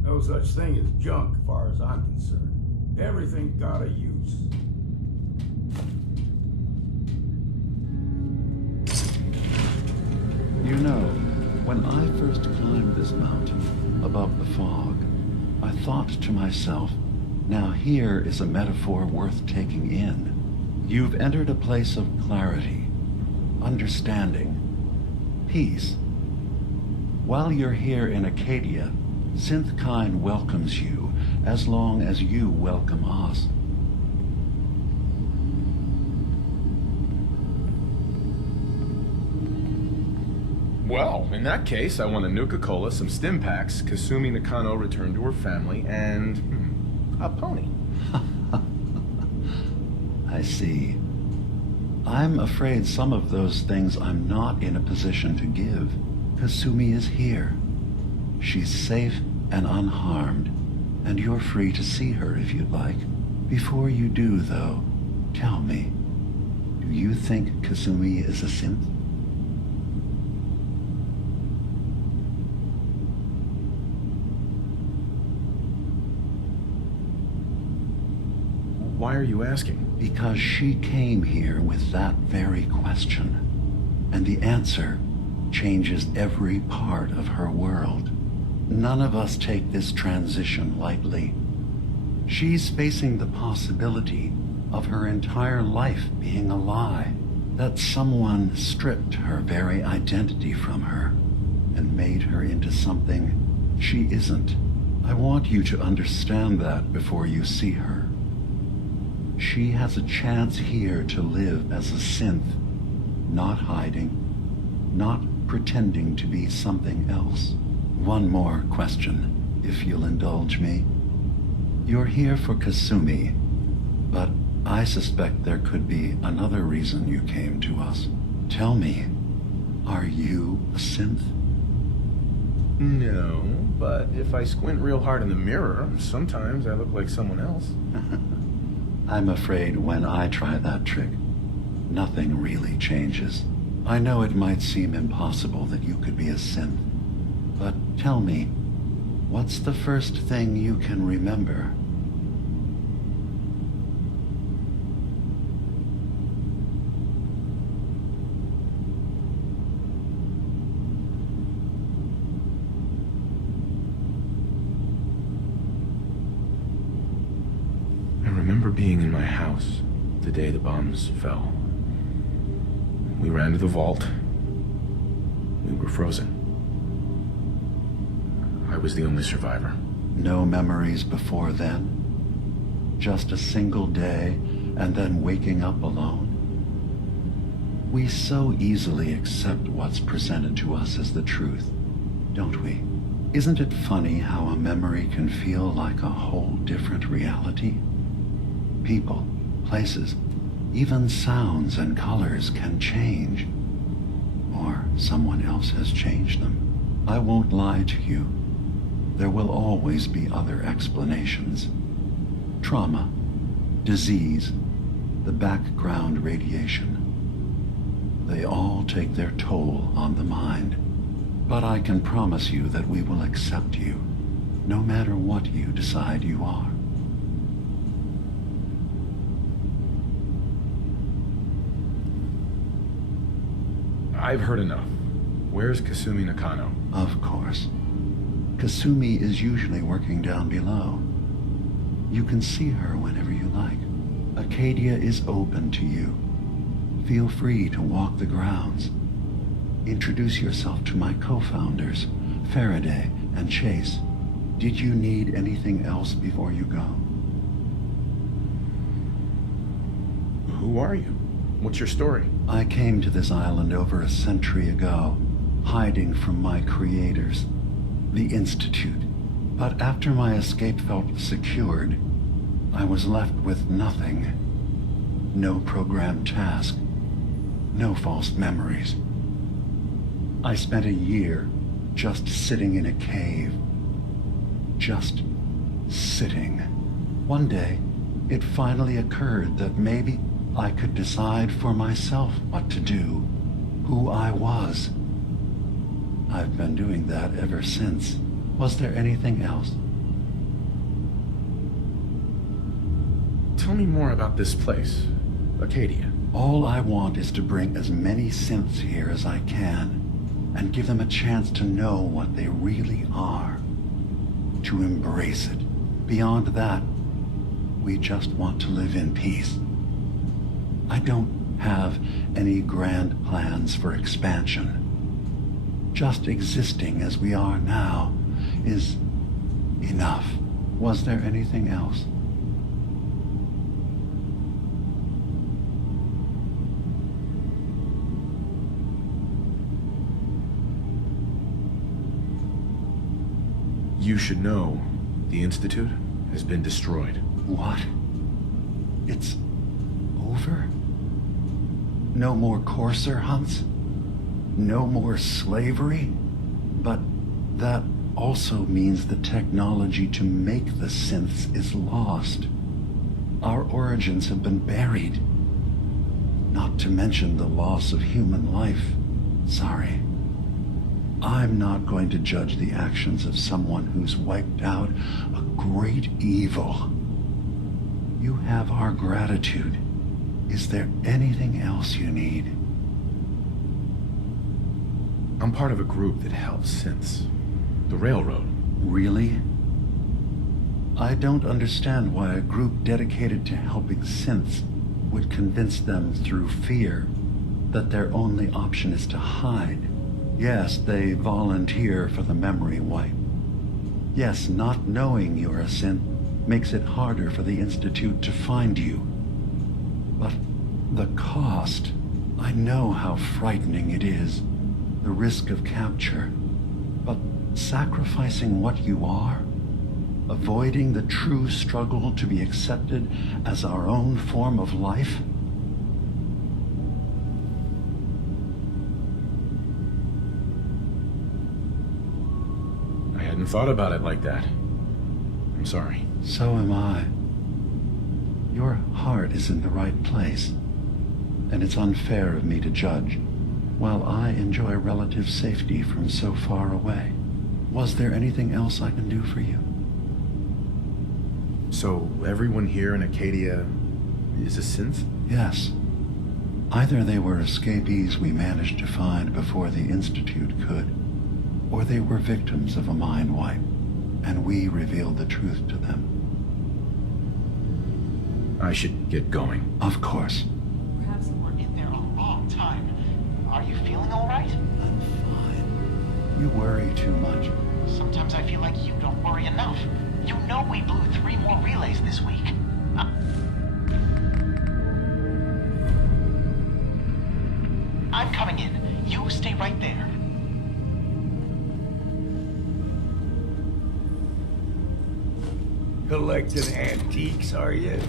No such thing as junk, as far as I'm concerned. Everything got a use. You know, when I first climbed this mountain, above the fog, I thought to myself, now here is a metaphor worth taking in. You've entered a place of clarity, understanding, peace. While you're here in Acadia, Synthkind welcomes you as long as you welcome us. Well, in that case, I want a Nuka-Cola, some stim packs, Kasumi Nakano returned to her family, and a pony. I see. I'm afraid some of those things I'm not in a position to give. Kasumi is here. She's safe and unharmed, and you're free to see her if you'd like. Before you do, though, tell me, do you think Kasumi is a synth? Why are you asking? Because she came here with that very question, and the answer changes every part of her world. None of us take this transition lightly. She's facing the possibility of her entire life being a lie, that someone stripped her very identity from her and made her into something she isn't. I want you to understand that before you see her. She has a chance here to live as a synth, not hiding, not pretending to be something else. One more question, if you'll indulge me. You're here for Kasumi, but I suspect there could be another reason you came to us. Tell me, are you a synth? No, but if I squint real hard in the mirror, sometimes I look like someone else. I'm afraid when I try that trick, nothing really changes. I know it might seem impossible that you could be a synth, but tell me, what's the first thing you can remember? I remember being in my house the day the bombs fell. We ran to the vault. We were frozen. I was the only survivor. No memories before then? Just a single day and then waking up alone? We so easily accept what's presented to us as the truth, don't we? Isn't it funny how a memory can feel like a whole different reality? People, places, even sounds and colors can change. Or someone else has changed them. I won't lie to you. There will always be other explanations. Trauma, disease, the background radiation. They all take their toll on the mind. But I can promise you that we will accept you, no matter what you decide you are. I've heard enough. Where's Kasumi Nakano? Of course. Kasumi is usually working down below. You can see her whenever you like. Acadia is open to you. Feel free to walk the grounds. Introduce yourself to my co-founders, Faraday and Chase. Did you need anything else before you go? Who are you? What's your story? I came to this island over a century ago, hiding from my creators, the Institute. But after my escape felt secured, I was left with nothing. No programmed task. No false memories. I spent a year just sitting in a cave. Just sitting. One day, it finally occurred that maybe I could decide for myself what to do, who I was. I've been doing that ever since. Was there anything else? Tell me more about this place, Acadia. All I want is to bring as many synths here as I can, and give them a chance to know what they really are. To embrace it. Beyond that, we just want to live in peace. I don't have any grand plans for expansion. Just existing as we are now is enough. Was there anything else? You should know, the Institute has been destroyed. What? It's over? No more courser hunts? No more slavery? But that also means the technology to make the synths is lost. Our origins have been buried. Not to mention the loss of human life. Sorry. I'm not going to judge the actions of someone who's wiped out a great evil. You have our gratitude. Is there anything else you need? I'm part of a group that helps synths. The Railroad. Really? I don't understand why a group dedicated to helping synths would convince them through fear that their only option is to hide. Yes, they volunteer for the memory wipe. Yes, not knowing you're a synth makes it harder for the Institute to find you. But the cost, I know how frightening it is. The risk of capture. But sacrificing what you are, avoiding the true struggle to be accepted as our own form of life, I hadn't thought about it like that. I'm sorry. So am I. Your heart is in the right place, and it's unfair of me to judge, while I enjoy relative safety from so far away. Was there anything else I can do for you? So everyone here in Acadia is a synth? Yes. Either they were escapees we managed to find before the Institute could, or they were victims of a mind wipe, and we revealed the truth to them. I should get going. Of course. Perhaps we're in there a long time. Are you feeling all right? I'm fine. You worry too much. Sometimes I feel like you don't worry enough. You know we blew 3 more relays this week. I'm coming in. You stay right there. Collecting antiques, are you?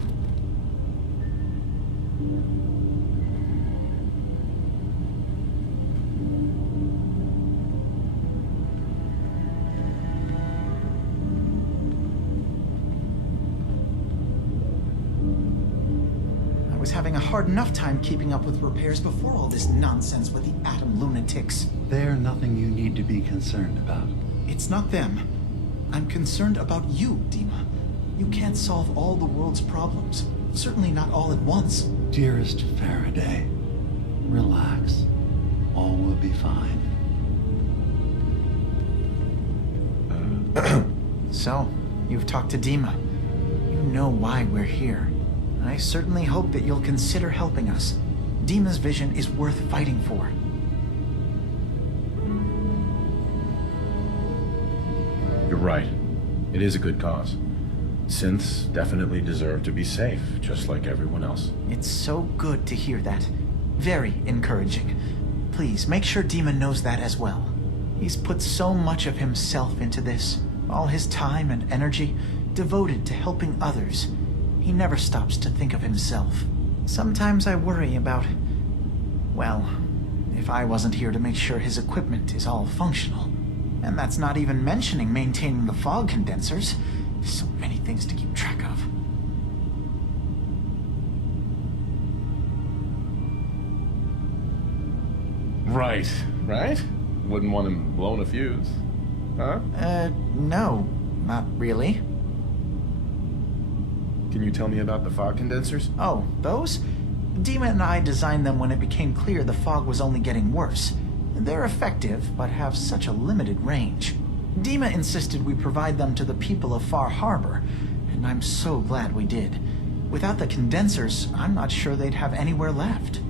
was having a hard enough time keeping up with repairs before all this nonsense with the atom lunatics. They're nothing you need to be concerned about. It's not them. I'm concerned about you, Dima. You can't solve all the world's problems. Certainly not all at once. Dearest Faraday, relax. All will be fine. So, you've talked to Dima. You know why we're here. I certainly hope that you'll consider helping us. Dima's vision is worth fighting for. You're right. It is a good cause. Synths definitely deserve to be safe, just like everyone else. It's so good to hear that. Very encouraging. Please, make sure Dima knows that as well. He's put so much of himself into this. All his time and energy devoted to helping others. He never stops to think of himself. Sometimes I worry about... well, if I wasn't here to make sure his equipment is all functional. And that's not even mentioning maintaining the fog condensers. So many things to keep track of. Right. Wouldn't want him blowing a fuse. Huh? No, not really. Can you tell me about the fog condensers? Oh, those? Dima and I designed them when it became clear the fog was only getting worse. They're effective, but have such a limited range. Dima insisted we provide them to the people of Far Harbor, and I'm so glad we did. Without the condensers, I'm not sure they'd have anywhere left.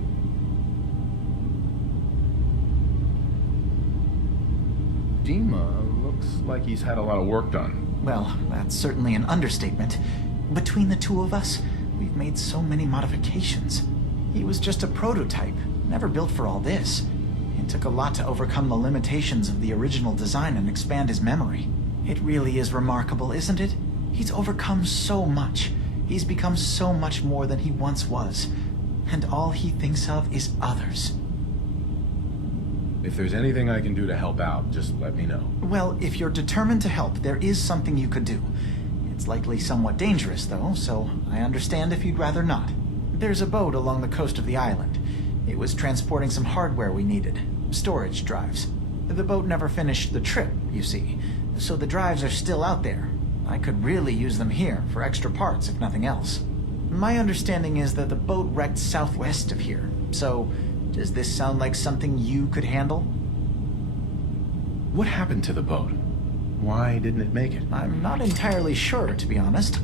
Dima looks like he's had a lot of work done. Well, that's certainly an understatement. Between the two of us, we've made so many modifications. He was just a prototype, never built for all this. It took a lot to overcome the limitations of the original design and expand his memory. It really is remarkable, isn't it? He's overcome so much. He's become so much more than he once was. And all he thinks of is others. If there's anything I can do to help out, just let me know. Well, if you're determined to help, there is something you could do. It's likely somewhat dangerous, though, so I understand if you'd rather not. There's a boat along the coast of the island. It was transporting some hardware we needed. Storage drives. The boat never finished the trip, you see, so the drives are still out there. I could really use them here for extra parts, if nothing else. My understanding is that the boat wrecked southwest of here, so does this sound like something you could handle? What happened to the boat? Why didn't it make it? I'm not entirely sure, to be honest.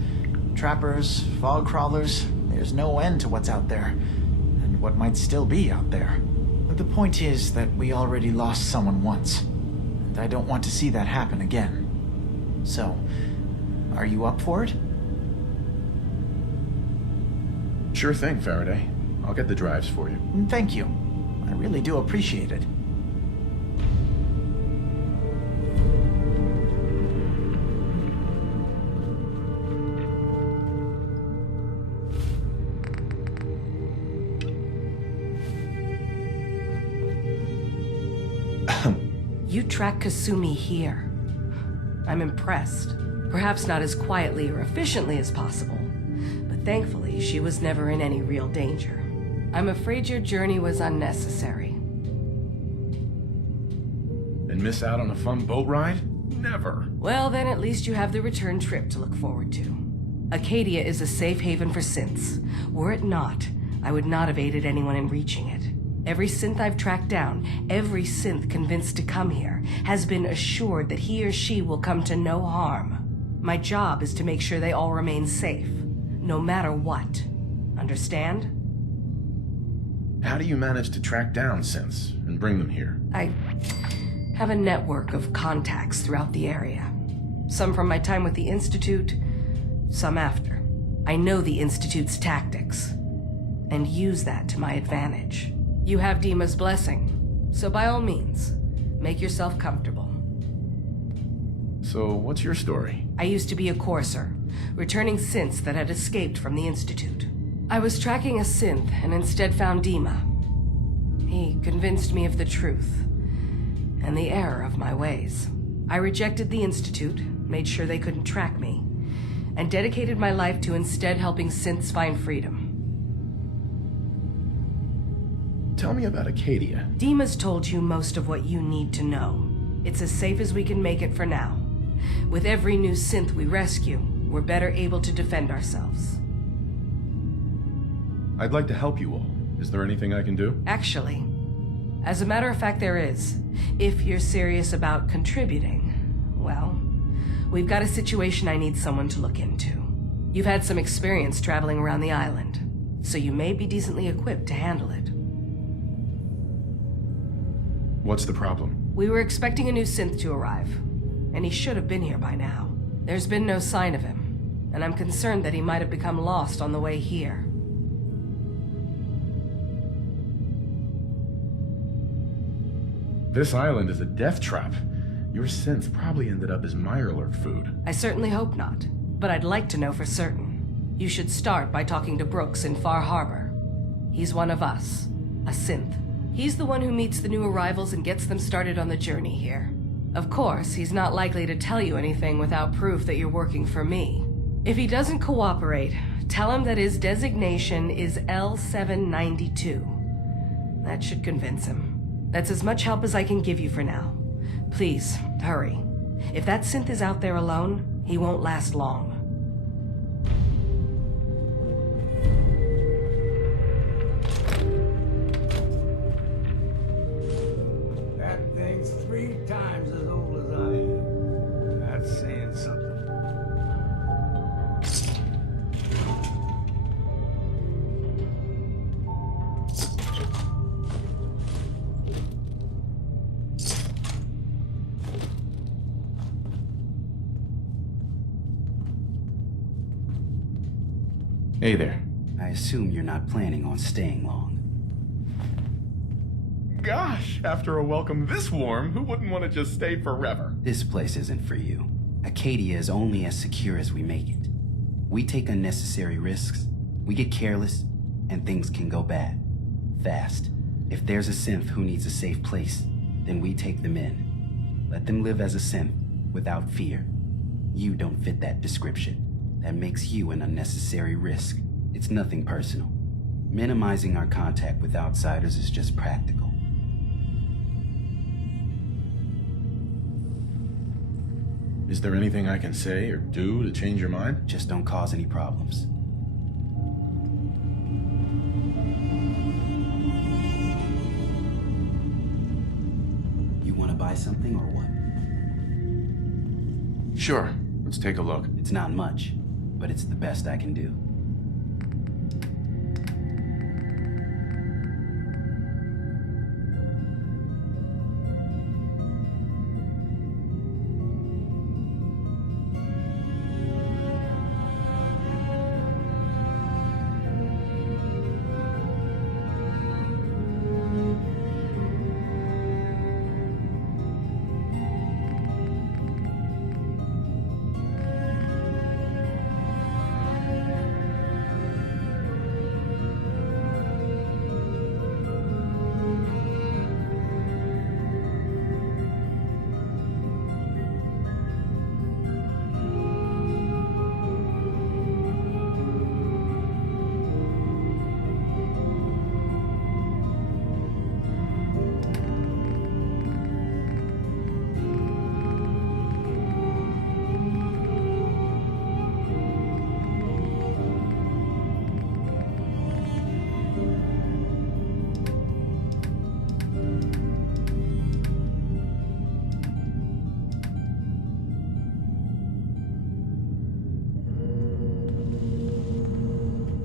Trappers, fog crawlers, there's no end to what's out there, and what might still be out there. But the point is that we already lost someone once, and I don't want to see that happen again. So, are you up for it? Sure thing, Faraday. I'll get the drives for you. Thank you. I really do appreciate it. You track Kasumi here. I'm impressed. Perhaps not as quietly or efficiently as possible, but thankfully she was never in any real danger. I'm afraid your journey was unnecessary. And miss out on a fun boat ride? Never. Well, then at least you have the return trip to look forward to. Acadia is a safe haven for synths. Were it not, I would not have aided anyone in reaching it. Every synth I've tracked down, every synth convinced to come here, has been assured that he or she will come to no harm. My job is to make sure they all remain safe, no matter what. Understand? How do you manage to track down synths and bring them here? I have a network of contacts throughout the area. Some from my time with the Institute, some after. I know the Institute's tactics, and use that to my advantage. You have Dima's blessing, so by all means, make yourself comfortable. So, what's your story? I used to be a courser, returning synths that had escaped from the Institute. I was tracking a synth and instead found Dima. He convinced me of the truth and the error of my ways. I rejected the Institute, made sure they couldn't track me, and dedicated my life to instead helping synths find freedom. tell me about Acadia. Dima's told you most of what you need to know. It's as safe as we can make it for now. With every new synth we rescue, we're better able to defend ourselves. I'd like to help you all. Is there anything I can do? Actually, as a matter of fact, there is. If you're serious about contributing, well, we've got a situation I need someone to look into. You've had some experience traveling around the island, so you may be decently equipped to handle it. What's the problem? We were expecting a new synth to arrive, and he should have been here by now. There's been no sign of him, and I'm concerned that he might have become lost on the way here. This island is a death trap. Your synth probably ended up as Mirelurk food. I certainly hope not, but I'd like to know for certain. You should start by talking to Brooks in Far Harbor. He's one of us, a synth. He's the one who meets the new arrivals and gets them started on the journey here. Of course, he's not likely to tell you anything without proof that you're working for me. If he doesn't cooperate, tell him that his designation is L792. That should convince him. That's as much help as I can give you for now. Please, hurry. If that synth is out there alone, he won't last long. That thing's 3 times as old as I am. That's saying something. Hey there. I assume you're not planning on staying long. Gosh, after a welcome this warm, who wouldn't want to just stay forever? This place isn't for you. Acadia is only as secure as we make it. We take unnecessary risks, we get careless, and things can go bad. Fast. If there's a synth who needs a safe place, then we take them in. Let them live as a synth, without fear. You don't fit that description. That makes you an unnecessary risk. It's nothing personal. Minimizing our contact with outsiders is just practical. Is there anything I can say or do to change your mind? Just don't cause any problems. You want to buy something or what? Sure. Let's take a look. It's not much, but it's the best I can do.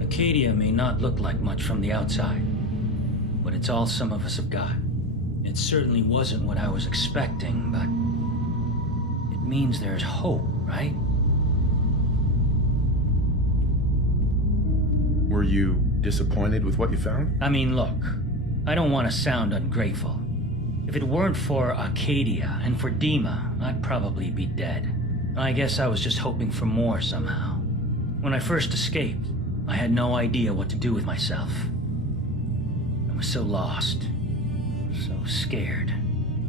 Acadia may not look like much from the outside, but it's all some of us have got. It certainly wasn't what I was expecting, but it means there's hope, right? Were you disappointed with what you found? I mean, look, I don't want to sound ungrateful. If it weren't for Acadia and for Dima, I'd probably be dead. I guess I was just hoping for more somehow. When I first escaped, I had no idea what to do with myself. I was so lost, so scared.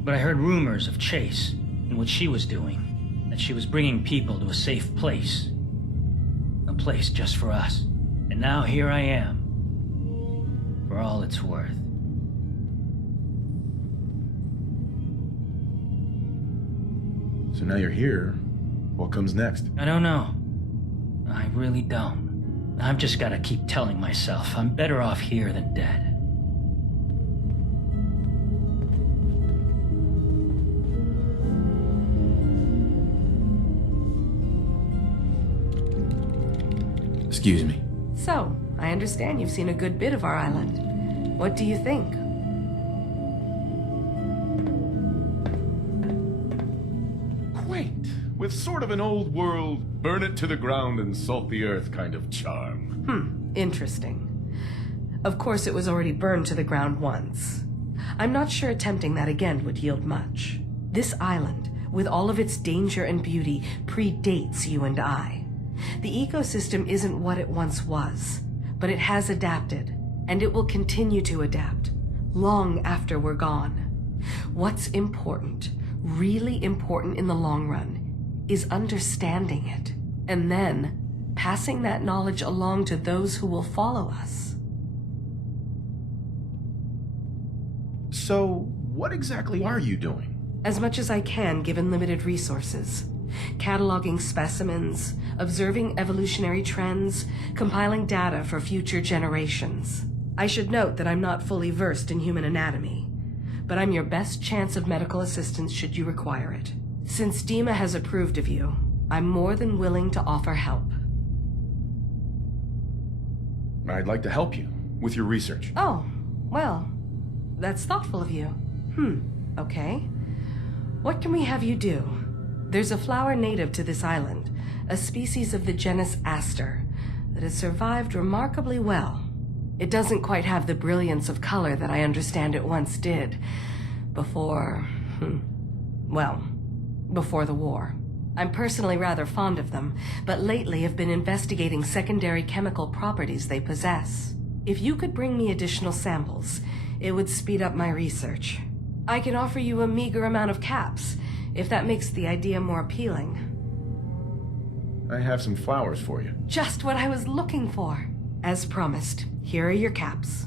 But I heard rumors of Chase and what she was doing, that she was bringing people to a safe place. A place just for us. And now here I am. For all it's worth. So now you're here. What comes next? I don't know. I really don't. I've just gotta keep telling myself I'm better off here than dead. Excuse me. So, I understand you've seen a good bit of our island. What do you think? Quaint, with sort of an old world, burn it to the ground and salt the earth kind of charm. Interesting. Of course, it was already burned to the ground once. I'm not sure attempting that again would yield much. This island, with all of its danger and beauty, predates you and I. The ecosystem isn't what it once was, but it has adapted, and it will continue to adapt, long after we're gone. What's important, really important in the long run, is understanding it, and then passing that knowledge along to those who will follow us. So, what exactly are you doing? As much as I can, given limited resources. Cataloging specimens, observing evolutionary trends, compiling data for future generations. I should note that I'm not fully versed in human anatomy, but I'm your best chance of medical assistance should you require it. Since Dima has approved of you, I'm more than willing to offer help. I'd like to help you with your research. Oh, well, that's thoughtful of you. Okay. What can we have you do? There's a flower native to this island, a species of the genus Aster, that has survived remarkably well. It doesn't quite have the brilliance of color that I understand it once did. Before the war. I'm personally rather fond of them, but lately have been investigating secondary chemical properties they possess. If you could bring me additional samples, it would speed up my research. I can offer you a meager amount of caps, if that makes the idea more appealing. I have some flowers for you. Just what I was looking for. As promised, here are your caps.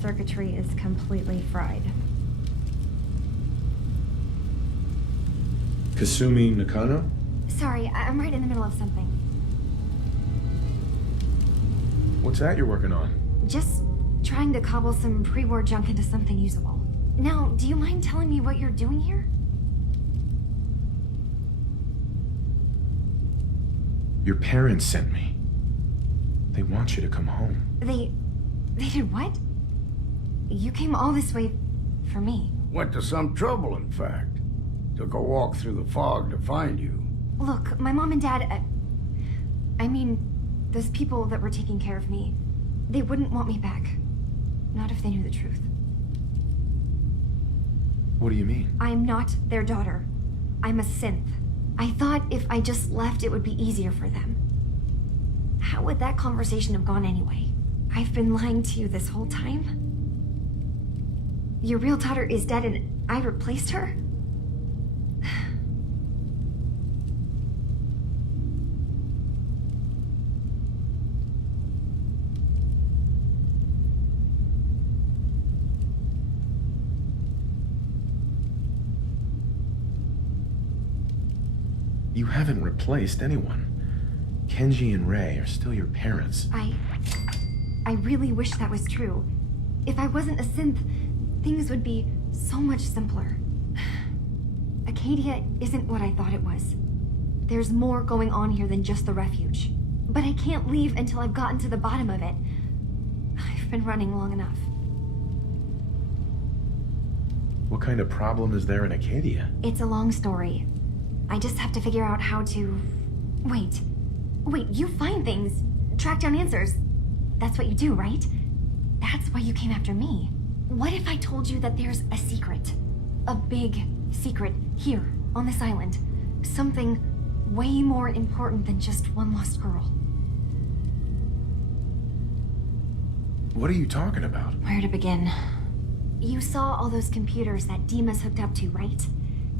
Circuitry is completely fried. Kasumi Nakano? Sorry, I'm right in the middle of something. What's that you're working on? Just trying to cobble some pre-war junk into something usable. Now, do you mind telling me what you're doing here? Your parents sent me. They want you to come home. They did what? You came all this way for me. Went to some trouble, in fact. Took a walk through the fog to find you. Look, my mom and dad, I mean, those people that were taking care of me, they wouldn't want me back. Not if they knew the truth. What do you mean? I'm not their daughter. I'm a synth. I thought if I just left, it would be easier for them. How would that conversation have gone anyway? I've been lying to you this whole time? Your real daughter is dead and I replaced her? You haven't replaced anyone. Kenji and Rei are still your parents. I really wish that was true. If I wasn't a synth, things would be so much simpler. Acadia isn't what I thought it was. There's more going on here than just the refuge. But I can't leave until I've gotten to the bottom of it. I've been running long enough. What kind of problem is there in Acadia? It's a long story. I just have to figure out how to... Wait, you find things, track down answers. That's what you do, right? That's why you came after me. What if I told you that there's a secret? A big secret here, on this island. Something way more important than just one lost girl. What are you talking about? Where to begin? You saw all those computers that Dima's hooked up to, right?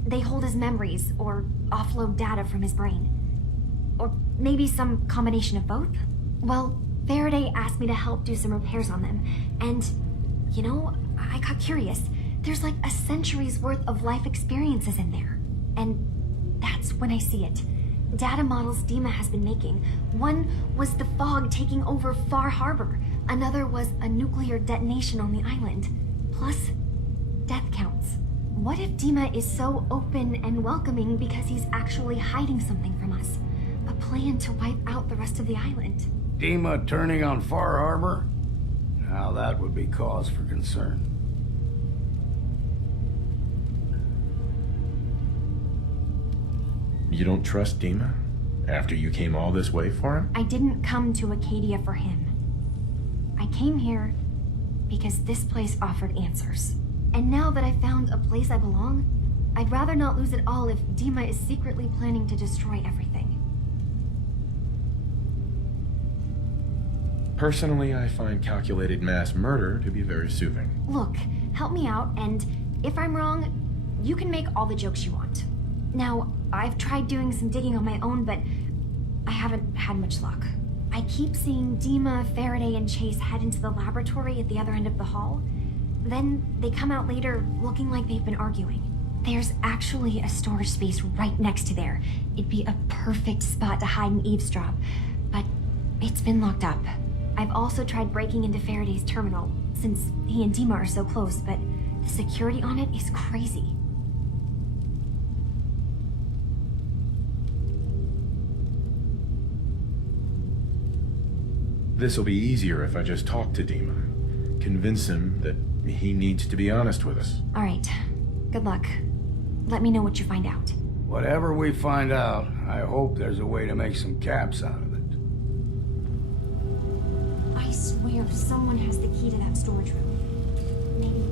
They hold his memories, or offload data from his brain. Or maybe some combination of both? Well, Faraday asked me to help do some repairs on them, and, you know, I got curious. There's like a century's worth of life experiences in there. And that's when I see it. Data models Dima has been making. One was the fog taking over Far Harbor. Another was a nuclear detonation on the island. Plus, death counts. What if Dima is so open and welcoming because he's actually hiding something from us? A plan to wipe out the rest of the island. Dima turning on Far Harbor? Now that would be cause for concern. You don't trust Dima? After you came all this way for him? I didn't come to Acadia for him. I came here because this place offered answers. And now that I found a place I belong, I'd rather not lose it all if Dima is secretly planning to destroy everything. Personally, I find calculated mass murder to be very soothing. Look, help me out, and if I'm wrong, you can make all the jokes you want. Now, I've tried doing some digging on my own, but I haven't had much luck. I keep seeing Dima, Faraday, and Chase head into the laboratory at the other end of the hall. Then they come out later looking like they've been arguing. There's actually a storage space right next to there. It'd be a perfect spot to hide and eavesdrop, but it's been locked up. I've also tried breaking into Faraday's terminal, since he and Dima are so close, but the security on it is crazy. This'll be easier if I just talk to Dima. Convince him that he needs to be honest with us. All right. Good luck. Let me know what you find out. Whatever we find out, I hope there's a way to make some caps out of it. I swear someone has the key to that storage room. Maybe...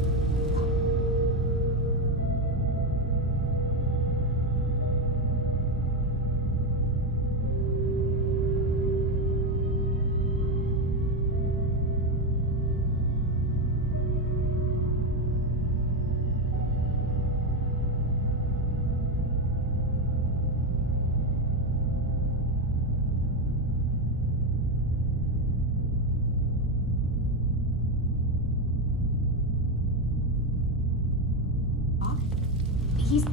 He's